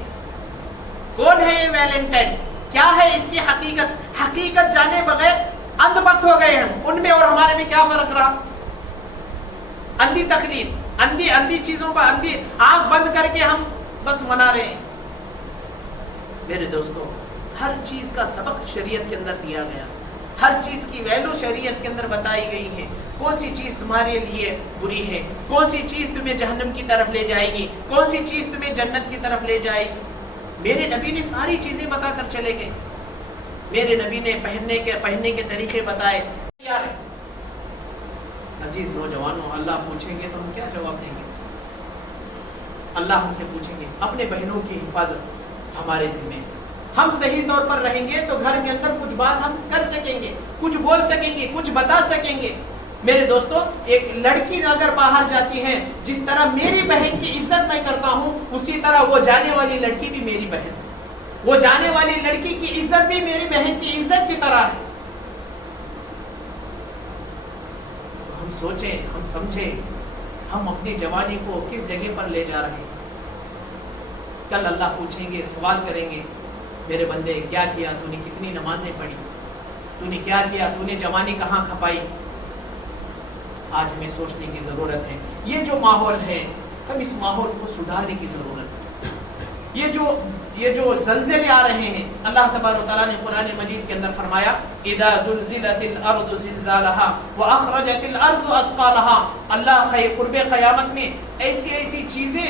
کون ہے یہ ویلنٹائن؟ کیا ہے اس کی حقیقت؟ حقیقت جانے بغیر اندھ بخت ہو گئے ہم، ان میں اور ہمارے میں کیا فرق رہا؟ اندھی تقلید، اندھی چیزوں پر اندھی آنکھ بند کر کے ہم بس منا رہے ہیں۔ میرے دوستو، ہر چیز کا سبق شریعت کے اندر دیا گیا، ہر چیز کی ویلو شریعت کے اندر بتائی گئی ہے۔ کون سی چیز تمہارے لیے بری ہے، کون سی چیز تمہیں جہنم کی طرف لے جائے گی، کون سی چیز تمہیں جنت کی طرف لے جائے گی۔ میرے نبی نے ساری چیزیں بتا کر چلے گئے، میرے نبی نے پہننے کے طریقے بتائے۔ عزیز نوجوانوں، اللہ پوچھیں گے تو ہم کیا جواب دیں گے؟ اللہ ہم سے پوچھیں گے، اپنے بہنوں کی حفاظت ہمارے ذمہ ہے۔ ہم صحیح طور پر رہیں گے تو گھر کے اندر کچھ بات ہم کر سکیں گے، کچھ بول سکیں گے، کچھ بتا سکیں گے۔ میرے دوستو، ایک لڑکی اگر باہر جاتی ہے، جس طرح میری بہن کی عزت میں کرتا ہوں، اسی طرح وہ جانے والی لڑکی بھی میری بہن ہے، وہ جانے والی لڑکی کی عزت بھی میری بہن کی عزت کی طرح ہے۔ ہم سوچیں، ہم سمجھیں، ہم اپنی جوانی کو کس جگہ پر لے جا رہے ہیں۔ کل اللہ پوچھیں گے، سوال کریں گے، میرے بندے کیا کیا، تو نے کتنی نمازیں پڑھی، تو نے کیا کیا، تو نے جوانی کہاں کھپائی۔ آج ہمیں سوچنے کی ضرورت ہے۔ یہ جو ماحول ہے، ہم اس ماحول کو سدھارنے کی ضرورت ہے۔ یہ جو زلزلے آ رہے ہیں، اللہ تبارک و تعالیٰ نے قرآن مجید کے اندر فرمایا اذا زلزلت الارض زلزالها واخرجت الارض اثقالها۔ اللہ قرب قیامت میں ایسی چیزیں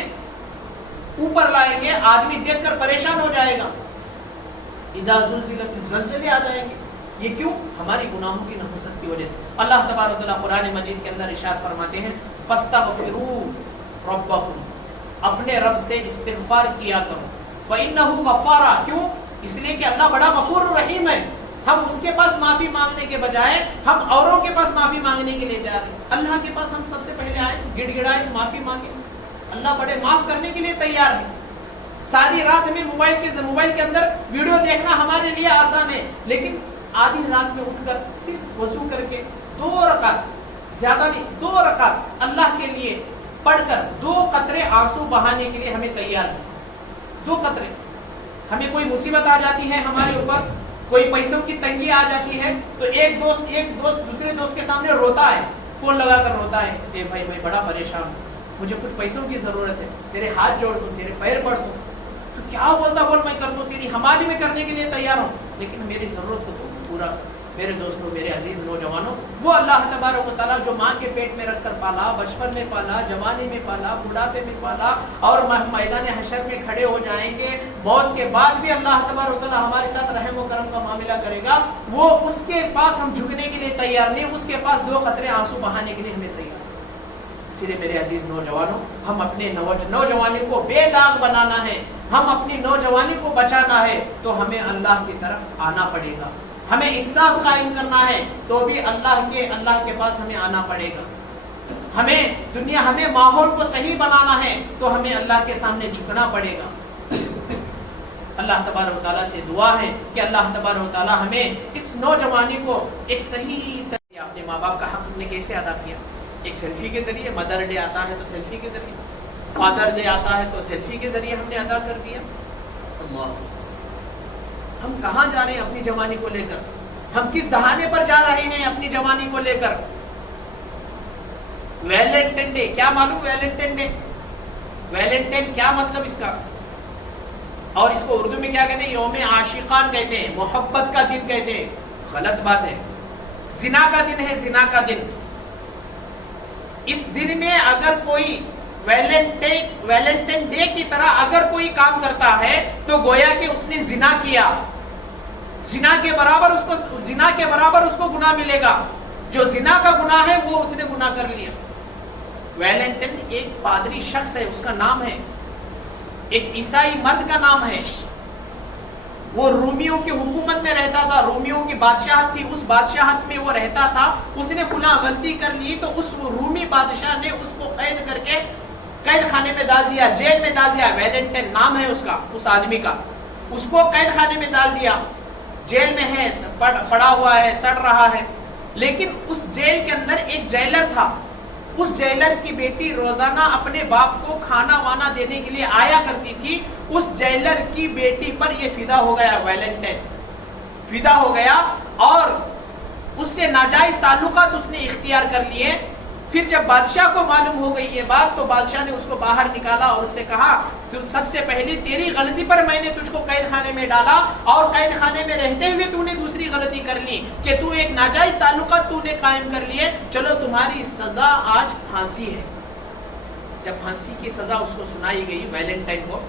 اوپر لائیں گے، آدمی دیکھ کر پریشان ہو جائے گا۔ اذا زلزلت، زلزلے آ جائیں گے۔ یہ کیوں؟ ہماری گناہوں کی نحوست کی وجہ سے۔ اللہ تبارک و تعالیٰ قرآن مجید کے اندر ارشاد فرماتے ہیں فاستغفروا ربکم، اپنے رب سے استغفار کیا کرو، فإنہ غفارا، کیوں؟ اس لیے کہ اللہ بڑا غفور رحیم ہے۔ ہم اس کے پاس معافی مانگنے کے بجائے ہم اوروں کے پاس معافی مانگنے کے لیے جا رہے ہیں۔ اللہ کے پاس ہم سب سے پہلے آئے، گڑ گڑائے، معافی مانگے۔ اللہ بڑے معاف کرنے کے لیے تیار ہے۔ ساری رات ہمیں موبائل کے اندر ویڈیو دیکھنا ہمارے لیے آسان ہے، لیکن آدھی رات میں اٹھ کر صرف وضو کر کے 2 رکعت، زیادہ نہیں 2 رکعت اللہ کے لیے پڑھ کر 2 قطرے آنسو بہانے کے لیے ہمیں تیار ہے۔ 2 قطرے۔ ہمیں کوئی مصیبت آ جاتی ہے ہمارے اوپر، کوئی پیسوں کی تنگی آ جاتی ہے، تو ایک دوست دوسرے دوست کے سامنے روتا ہے، فون لگا کر روتا ہے، اے بھائی میں بڑا پریشان ہوں، مجھے کچھ پیسوں کی ضرورت ہے، تیرے ہاتھ جوڑ دوں، تیرے پیر پڑھ دوں، تو کیا بولتا بول میں کر دوں، تیری حمایت میں کرنے کے لیے تیار ہوں، لیکن میری ضرورت کو تو پورا۔ میرے دوستوں، میرے عزیز نوجوانوں، وہ اللہ تبارک و تعالیٰ جو ماں کے پیٹ میں رکھ کر پالا، بچپن میں پالا، جوانی میں پالا، بڑھاپے میں پالا، اور میدان حشر میں کھڑے ہو جائیں گے، موت کے بعد بھی اللہ تبارک و تعالیٰ ہمارے ساتھ رحم و کرم کا معاملہ کرے گا، وہ اس کے پاس ہم جھکنے کے لیے تیار نہیں، اس کے پاس 2 قطرے آنسو بہانے کے لیے ہمیں تیار۔ اس لیے میرے عزیز نوجوانوں، ہم اپنے نوجوانی کو بے داغ بنانا ہے، ہم اپنی نوجوانی کو بچانا ہے، تو ہمیں اللہ کی طرف آنا پڑے گا۔ ہمیں انصاف قائم کرنا ہے تو بھی اللہ کے پاس ہمیں آنا پڑے گا۔ ہمیں ماحول کو صحیح بنانا ہے تو ہمیں اللہ کے سامنے جھکنا پڑے گا۔ اللہ تبارک و تعالیٰ سے دعا ہے کہ اللہ تبارک و تعالیٰ ہمیں اس نوجوانی کو ایک صحیح طریقے، اپنے ماں باپ کا حق نے کیسے ادا کیا؟ ایک سیلفی کے ذریعے، مدر ڈے آتا ہے تو سیلفی کے ذریعے، فادر ڈے آتا ہے تو سیلفی کے ذریعے ہم نے ادا کر دیا۔ اللہ، ہم کہاں جا رہے ہیں اپنی جوانی کو لے کر؟ ہم کس دہانے پر جا رہے ہیں اپنی جوانی کو لے کر؟ ویلنٹائن ڈے، کیا معلوم ویلنٹائن ڈے؟ ویلنٹائن کیا مطلب اس کا؟ اور اس کو اردو میں کیا کہتے ہیں؟ یوم عاشقان کہتے ہیں، محبت کا دن کہتے ہیں. غلط بات ہے، زنا کا دن ہے، زنا کا دن. اس دن میں اگر کوئی ویلنٹائن ڈے کی طرح اگر کوئی کام کرتا ہے تو گویا کہ اس نے زنا کیا. زنا کے برابر اس کو گناہ ملے گا. جو زنا کا گناہ ہے وہ اس نے گناہ کر لیا. ویلنٹائن ایک پادری شخص ہے، اس کا نام ہے، ایک عیسائی مرد کا نام ہے. وہ رومیوں کی حکومت میں رہتا تھا، رومیوں کی بادشاہت تھی، اس بادشاہت میں وہ رہتا تھا. اس نے فلاں غلطی کر لی تو اس رومی بادشاہ نے اس کو قید کر کے قید خانے میں ڈال دیا، جیل میں ڈال دیا. ویلنٹائن نام ہے اس کا، اس آدمی کا. اس کو قید خانے میں ڈال دیا، جیل میں ہے، پڑا ہوا ہے، سڑ رہا ہے. لیکن اس جیل کے اندر ایک جیلر تھا. اس جیلر کی بیٹی روزانہ اپنے باپ کو کھانا وانا دینے کے لیے آیا کرتی تھی. اس جیلر کی بیٹی پر یہ فدا ہو گیا، ویلنٹائن فدا ہو گیا اور اس سے ناجائز تعلقات اس نے اختیار کر لیے. پھر جب بادشاہ کو معلوم ہو گئی یہ بات تو بادشاہ نے اس کو باہر نکالا اور اس سے کہا سب سے پہلی تیری غلطی پر میں نے تجھ کو قید خانے میں ڈالا اور قید خانے میں رہتے ہوئے تو نے دوسری غلطی کر لی کہ تو ایک ناجائز تعلقات تو نے قائم کر لیے. چلو تمہاری سزا آج پھانسی ہے. جب پھانسی کی سزا اس کو سنائی گئی ویلنٹائن کو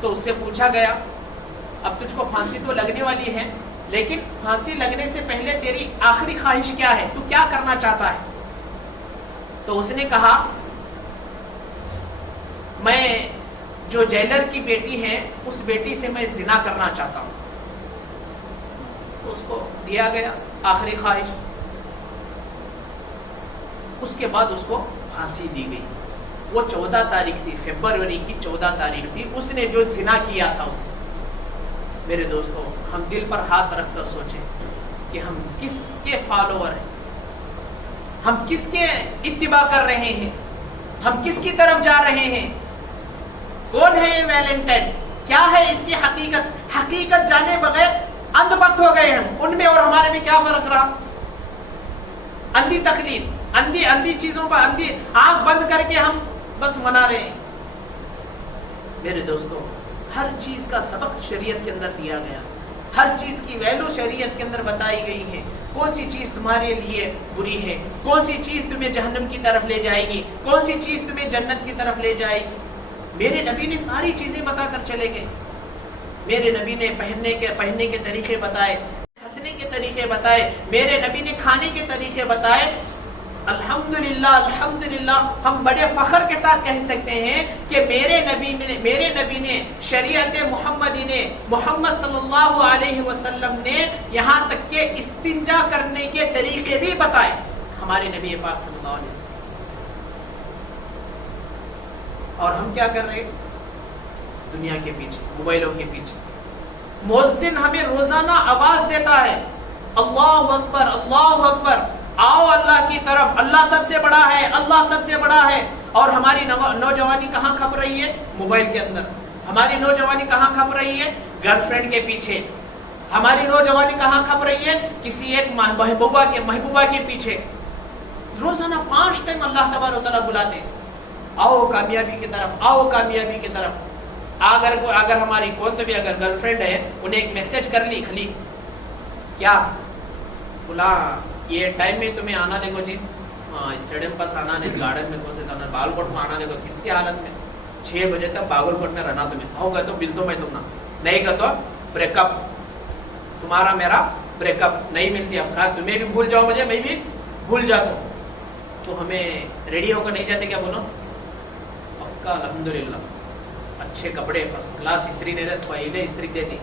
تو اس سے پوچھا گیا اب تجھ کو پھانسی تو لگنے والی ہے لیکن پھانسی لگنے سے پہلے تیری آخری خواہش کیا ہے، تو کیا کرنا چاہتا ہے؟ تو اس نے کہا میں جو جیلر کی بیٹی ہے اس بیٹی سے میں زنا کرنا چاہتا ہوں. تو اس کو دیا گیا آخری خواہش. اس کے بعد اس کو پھانسی دی گئی. وہ 14 تاریخ تھی، فروری کی 14 تاریخ تھی. اس نے جو زنا کیا تھا اس سے. میرے دوستو ہم دل پر ہاتھ رکھ کر سوچیں کہ ہم کس کے فالوور ہیں، ہم کس کے اتباع کر رہے ہیں، ہم کس کی طرف جا رہے ہیں. کون ہے یہ ویلنٹائن؟ کیا ہے اس کی حقیقت؟ حقیقت جانے بغیر اندھ بخت ہو گئے ہم. ان میں اور ہمارے میں کیا فرق رہا؟ اندھی تقلید، اندھی چیزوں پر اندھی آنکھ بند کر کے ہم بس منا رہے ہیں. میرے دوستو ہر چیز کا سبق شریعت کے اندر دیا گیا، ہر چیز کی ویلو شریعت کے اندر بتائی گئی ہے. کون سی چیز تمہارے لیے بری ہے، کون سی چیز تمہیں جہنم کی طرف لے جائے گی، کون سی چیز تمہیں جنت کی طرف لے جائے گی. میرے نبی نے ساری چیزیں بتا کر چلے گئے. میرے نبی نے پہننے کے طریقے بتائے، ہنسنے کے طریقے بتائے، میرے نبی نے کھانے کے طریقے بتائے. الحمدللہ ہم بڑے فخر کے ساتھ کہہ سکتے ہیں کہ میرے نبی نے شریعت محمدی نے محمد صلی اللہ علیہ وسلم نے یہاں تک کہ استنجا کرنے کے طریقے بھی بتائے. ہمارے نبی پاک صلی اللہ علیہ وسلم. اور ہم کیا کر رہے؟ دنیا کے پیچھے، موبائلوں کے پیچھے. مؤذن ہمیں روزانہ آواز دیتا ہے اللہ اکبر اللہ اکبر، آؤ اللہ کی طرف، اللہ سب سے بڑا ہے، اللہ سب سے بڑا ہے. اور ہماری نوجوانی کہاں کھپ رہی ہے؟ موبائل کے اندر. ہماری نوجوانی کہاں کھپ رہی ہے؟ گرل فرینڈ کے پیچھے. ہماری نوجوانی کہاں کھپ رہی ہے؟ کسی ایک محبوبہ کے پیچھے. روزانہ 5 ٹائم اللہ تبارک و تعالیٰ بلاتے آؤ کامیابی کی طرف، آؤ کامیابی کی طرف. اگر ہماری کون تو بھی اگر گرل فرینڈ ہے انہیں ایک میسج کر لی خلی کیا فلاں یہ ٹائم میں تمہیں آنا دیکھو جی، ہاں اسٹیڈیم پاس آنا نہیں، گارڈن میں کون سے آنا، باگلکوٹ میں آنا دیکھو، کسی حالت میں 6 بجے تک باگلکوٹ میں رہنا تمہیں. آؤ گا تو بل تو میں تم نہیں گا تو بریک اپ، تمہارا میرا بریک اپ نہیں ملتی. اب خیر تمہیں بھی بھول جاؤ مجھے، میں بھی بھول جاتا ہوں. تو ہمیں ریڈی ہو کر نہیں جاتے کیا بولو؟ پکا الحمدللہ اچھے کپڑے فرسٹ کلاس استری دے دیتے، پہلے استری دیتی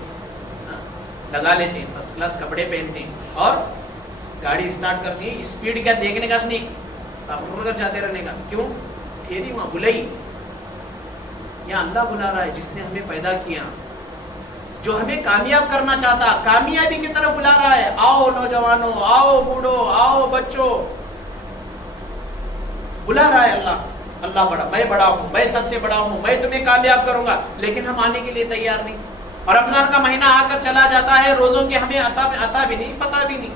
لگا لیتی، فرسٹ کلاس کپڑے پہنتی اور گاڑی اسٹارٹ کرتی. اسپیڈ کیا دیکھنے کا نہیں، سابر کر جاتے رہنے کا. کیوں؟ پھیری وہاں بلائی. یہاں اللہ بلا رہا ہے جس نے ہمیں پیدا کیا، جو ہمیں کامیاب کرنا چاہتا، کامیابی کی طرف بلا رہا ہے. آؤ نوجوانوں، آؤ بوڑھو، آؤ بچوں، بلا رہا ہے اللہ. اللہ بڑا، میں بڑا ہوں، میں سب سے بڑا ہوں، میں تمہیں کامیاب کروں گا. لیکن ہم آنے کے لیے تیار نہیں. اور رمضان کا مہینہ آ کر چلا جاتا ہے، روزوں کی ہمیں عطا بھی نہیں، پتہ بھی نہیں.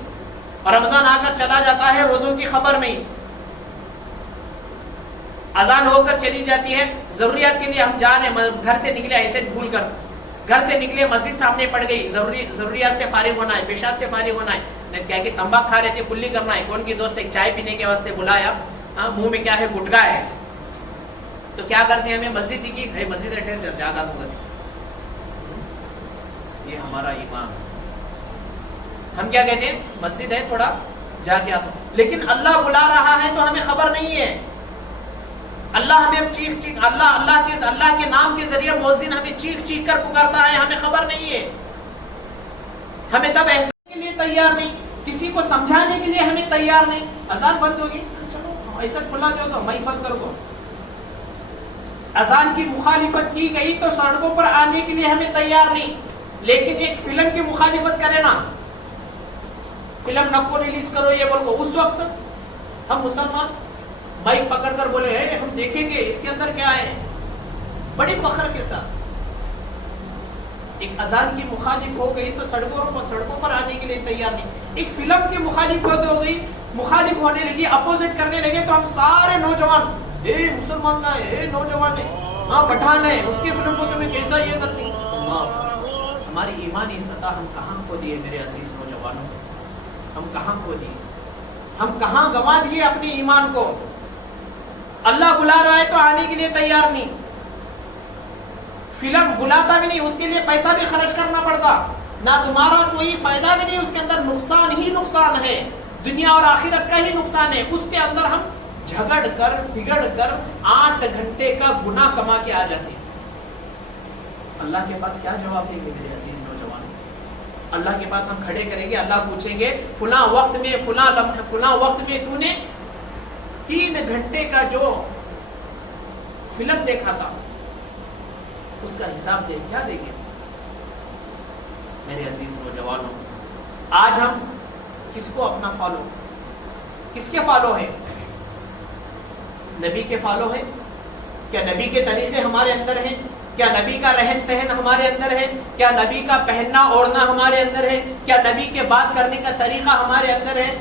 اور رمضان آ کر چلا جاتا ہے، روزوں کی خبر نہیں. اذان ہو کر چلی جاتی ہے، ضروریات کے لیے ہم جا رہے ہیں، گھر سے نکلے ایسے بھول کر گھر سے نکلے مسجد سامنے پڑ گئی, ضروریات سے فارغ ہونا ہے, پیشاب سے فارغ ہونا ہے, نے کیا کہ تمباک کھا رہے تھے, کلی کرنا ہے, کون کی دوست ایک چائے پینے کے واسطے بلایا, منہ میں کیا ہے گٹکا ہے, تو کیا کرتے ہیں, ہمیں مسجد کی بھائی مسجد ہے جاگا دوں گا. یہ ہمارا ایمان. ہم کیا کہتے ہیں, مسجد ہے تھوڑا جا کے آتا ہوں, لیکن اللہ بلا رہا ہے تو ہمیں خبر نہیں ہے. اللہ ہمیں چیخ اللہ کے نام کے ذریعے مؤذن ہمیں چیخ کر پکارتا ہے, ہمیں خبر نہیں ہے. ہمیں تب احسان کے لیے تیار نہیں, کسی کو سمجھانے کے لیے ہمیں تیار نہیں. اذان بند ہوگی, چلو ایسا کھلا دو تو میں بند کر دو. اذان کی مخالفت کی گئی تو سڑکوں پر آنے کے لیے ہمیں تیار نہیں, لیکن ایک فلم کی مخالفت کرے نا, فلم نہ کو ریلیز کرو یہ بولو, اس وقت ہم مسلمان مائک پکڑ کر بولے ہیں ہم دیکھیں گے اس کے اندر کیا ہے, بڑی فخر کے ساتھ. ایک اذان کی مخالف ہو گئی تو سڑکوں پر آنے کے لیے تیار نہیں. ایک فلم کی مخالفت ہو گئی, مخالف ہونے لگی, اپوزٹ کرنے لگے, تو ہم سارے نوجوان مسلمان کا ہے, نوجوان ہے, ہاں پٹھان ہے, اس کی فلم کو تمہیں کیسا یہ کرتی. ہماری ایمانی سطح ہم کہاں کھو دیے میرے عزیز نوجوانوں, ہم کہاں کھو دیے, ہم کہاں گنوا دیے اپنے ایمان کو. اللہ بلا رہا ہے تو آنے کے لیے تیار نہیں, فلم بلاتا بھی نہیں, اس کے لیے پیسہ بھی خرچ کرنا پڑتا, نہ تمہارا کوئی فائدہ بھی نہیں, اس کے اندر نقصان ہی نقصان ہے, دنیا اور آخرت کا ہی نقصان ہے. اس کے اندر ہم جھگڑ کر بگڑ کر 8 گھنٹے کا گناہ کما کے آ جاتے ہیں. اللہ کے پاس کیا جواب دیں گے میرے عزیز نوجوان؟ اللہ کے پاس ہم کھڑے کریں گے, اللہ پوچھیں گے فلاں وقت میں فلاں لمحے فلاں وقت میں تو نے 3 گھنٹے کا جو فلم دیکھا تھا اس کا حساب دے, کیا دیں گے میرے عزیز نوجوانوں؟ آج ہم کس کو اپنا فالو, کس کے فالو ہیں؟ نبی کے فالو ہیں کیا؟ نبی کے طریقے ہمارے اندر ہیں کیا؟ نبی کا رہن سہن ہمارے اندر ہے کیا؟ نبی کا پہننا اوڑھنا ہمارے اندر ہے کیا؟ نبی کے بات کرنے کا طریقہ ہمارے اندر ہے؟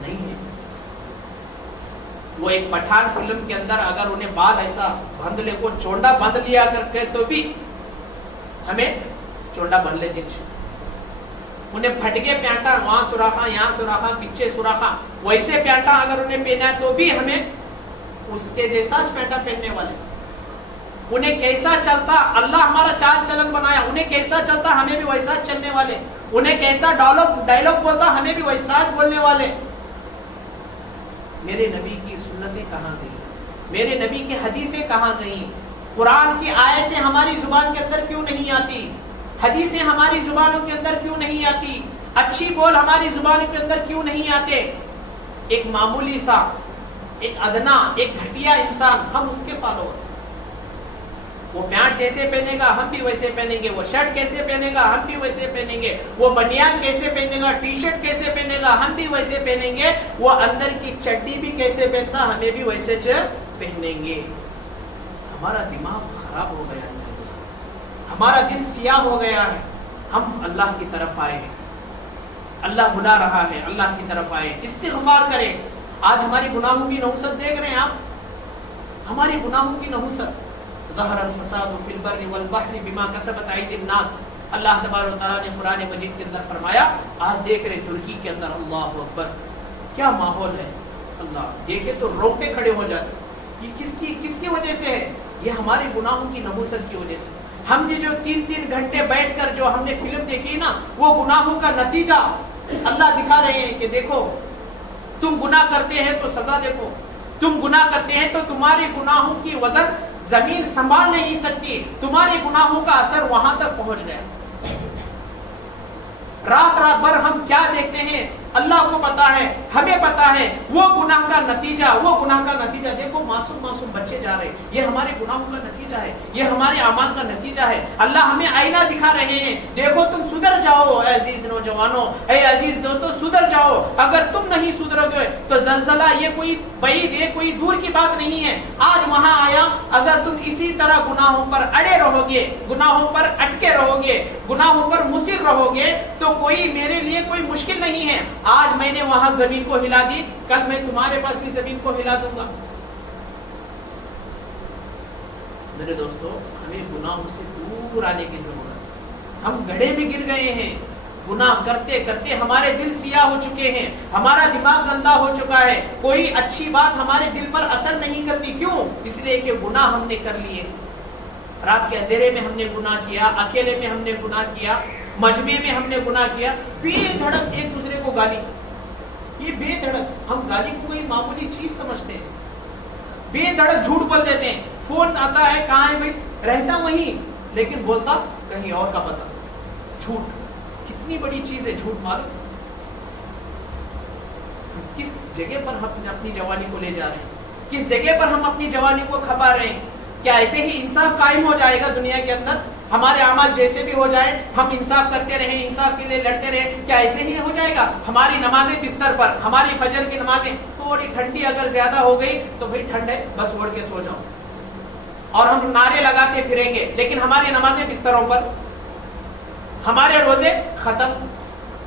نہیں ہے. وہ ایک پٹھان فلم کے اندر اگر انہیں بال ایسا بند لے کو چونڈا بند لیا کر کے تو بھی ہمیں چونڈا بند لے دیجیے. انہیں پھٹکے پینٹا, وہاں سوراخا یہاں سوراخا پیچھے سوراخا, ویسے پینٹا اگر انہیں پہنا ہے تو بھی ہمیں اس کے جیسا پینٹا پہننے والے. انہیں کیسا چلتا اللہ ہمارا چال چلن بنایا, انہیں کیسا چلتا ہمیں بھی ویسا چلنے والے. انہیں کیسا ڈائلوگ بولتا ہمیں بھی ویسا بولنے والے. میرے نبی کی سنتیں کہاں گئی, میرے نبی کی حدیثیں کہاں گئیں؟ قرآن کی آیتیں ہماری زبان کے اندر کیوں نہیں آتی؟ حدیثیں ہماری زبانوں کے اندر کیوں نہیں آتی؟ اچھی بول ہماری زبانوں کے اندر کیوں نہیں آتے؟ ایک معمولی سا, ایک ادنا, ایک گھٹیا انسان, ہم اس کے فالوورز. وہ پینٹ جیسے پہنے گا ہم بھی ویسے پہنیں گے, وہ شرٹ کیسے پہنے گا ہم بھی ویسے پہنیں گے, وہ بنیان کیسے پہنے گا, ٹی شرٹ کیسے پہنے گا ہم بھی ویسے پہنیں گے, وہ اندر کی چڈی بھی کیسے پہنتا ہمیں بھی ویسے پہنیں گے. ہمارا دماغ خراب ہو گیا ہے, ہمارا دل سیاہ ہو گیا ہے. ہم اللہ کی طرف آئے ہیں, اللہ بلا رہا ہے, اللہ کی طرف آئے, استغفار کریں. آج ہماری گناہوں کی نحوست دیکھ رہے ہیں آپ, ہماری گناہوں کی نحوست. ظہر الفساد فی البر والبحر بما کسبت ایدی الناس, اللہ تبارک و تعالیٰ نے قرآن مجید کے اندر فرمایا. آج دیکھ رہے ترکی کے اندر, اللہ اکبر کیا ماحول ہے, اللہ دیکھے تو روٹے کھڑے ہو جاتے. یہ کس کی وجہ سے ہے؟ یہ ہمارے گناہوں کی نحوست کی وجہ سے. ہم نے جو 3 گھنٹے بیٹھ کر جو ہم نے فلم دیکھی نا, وہ گناہوں کا نتیجہ اللہ دکھا رہے ہیں کہ دیکھو تم گناہ کرتے ہیں تو سزا دیکھو, تم گناہ کرتے ہیں تو تمہارے گناہوں کی وزن زمین سنبھال نہیں سکتی, تمہارے گناہوں کا اثر وہاں تک پہنچ گیا. رات بھر ہم کیا دیکھتے ہیں اللہ کو پتا ہے, ہمیں پتا ہے. وہ گناہ کا نتیجہ دیکھو, معصوم بچے جا رہے, یہ ہمارے گناہوں کا نتیجہ ہے, یہ ہمارے اعمال کا نتیجہ ہے. اللہ ہمیں آئینہ دکھا رہے ہیں, دیکھو تم سدھر جاؤ اے عزیز نوجوانوں, اے عزیز دوستو سدھر جاؤ. اگر تم نہیں سدھرو گے تو زلزلہ یہ کوئی بعید, یہ کوئی دور کی بات نہیں ہے, آج وہاں آیا. اگر تم اسی طرح گناہوں پر اڑے رہو گے, گناہوں پر اٹکے رہو گے, گناہوں پر مصر رہو گے, تو کوئی میرے لیے کوئی مشکل نہیں ہے. آج میں نے وہاں زمین کو ہلا دی, کل میں تمہارے پاس بھی زمین کو ہلا دوں گا. میرے دوستو, ہمیں ہمیں گناہوں سے دور آنے کی ضرورت ہے. ہم گڑھے میں گر گئے ہیں, گناہ کرتے کرتے ہمارے دل سیاہ ہو چکے ہیں, ہمارا دماغ گندا ہو چکا ہے, کوئی اچھی بات ہمارے دل پر اثر نہیں کرتی. کیوں؟ اس لیے کہ گناہ ہم نے کر لیے. رات کے اندھیرے میں ہم نے گناہ کیا, اکیلے میں ہم نے گناہ کیا, مجمع میں ہم نے گناہ کیا, بے دھڑک ایک دوسرے کو گالی. یہ بے دھڑک ہم گالی کو کوئی معمولی چیز سمجھتے ہیں, بے دھڑک جھوٹ بول دیتے ہیں. فون آتا ہے, کہاں ہے بھائی, رہتا وہیں لیکن بولتا کہیں اور کا پتہ. جھوٹ کتنی بڑی چیز ہے جھوٹ. معلوم کس جگہ پر ہم اپنی جوانی کو لے جا رہے ہیں, کس جگہ پر ہم اپنی جوانی کو کھپا رہے ہیں. کیا ایسے ہی انصاف قائم ہو جائے گا دنیا کے اندر؟ ہمارے اعمال جیسے بھی ہو جائیں, ہم انصاف کرتے رہیں, انصاف کے لیے لڑتے رہیں, کیا ایسے ہی ہو جائے گا؟ ہماری نمازیں بستر پر, ہماری فجر کی نمازیں تھوڑی ٹھنڈی اگر زیادہ ہو گئی تو بھائی ٹھنڈ ہے بس اوڑھ کے سو جاؤ, اور ہم نعرے لگاتے پھریں گے, لیکن ہماری نمازیں بستروں پر, ہمارے روزے ختم.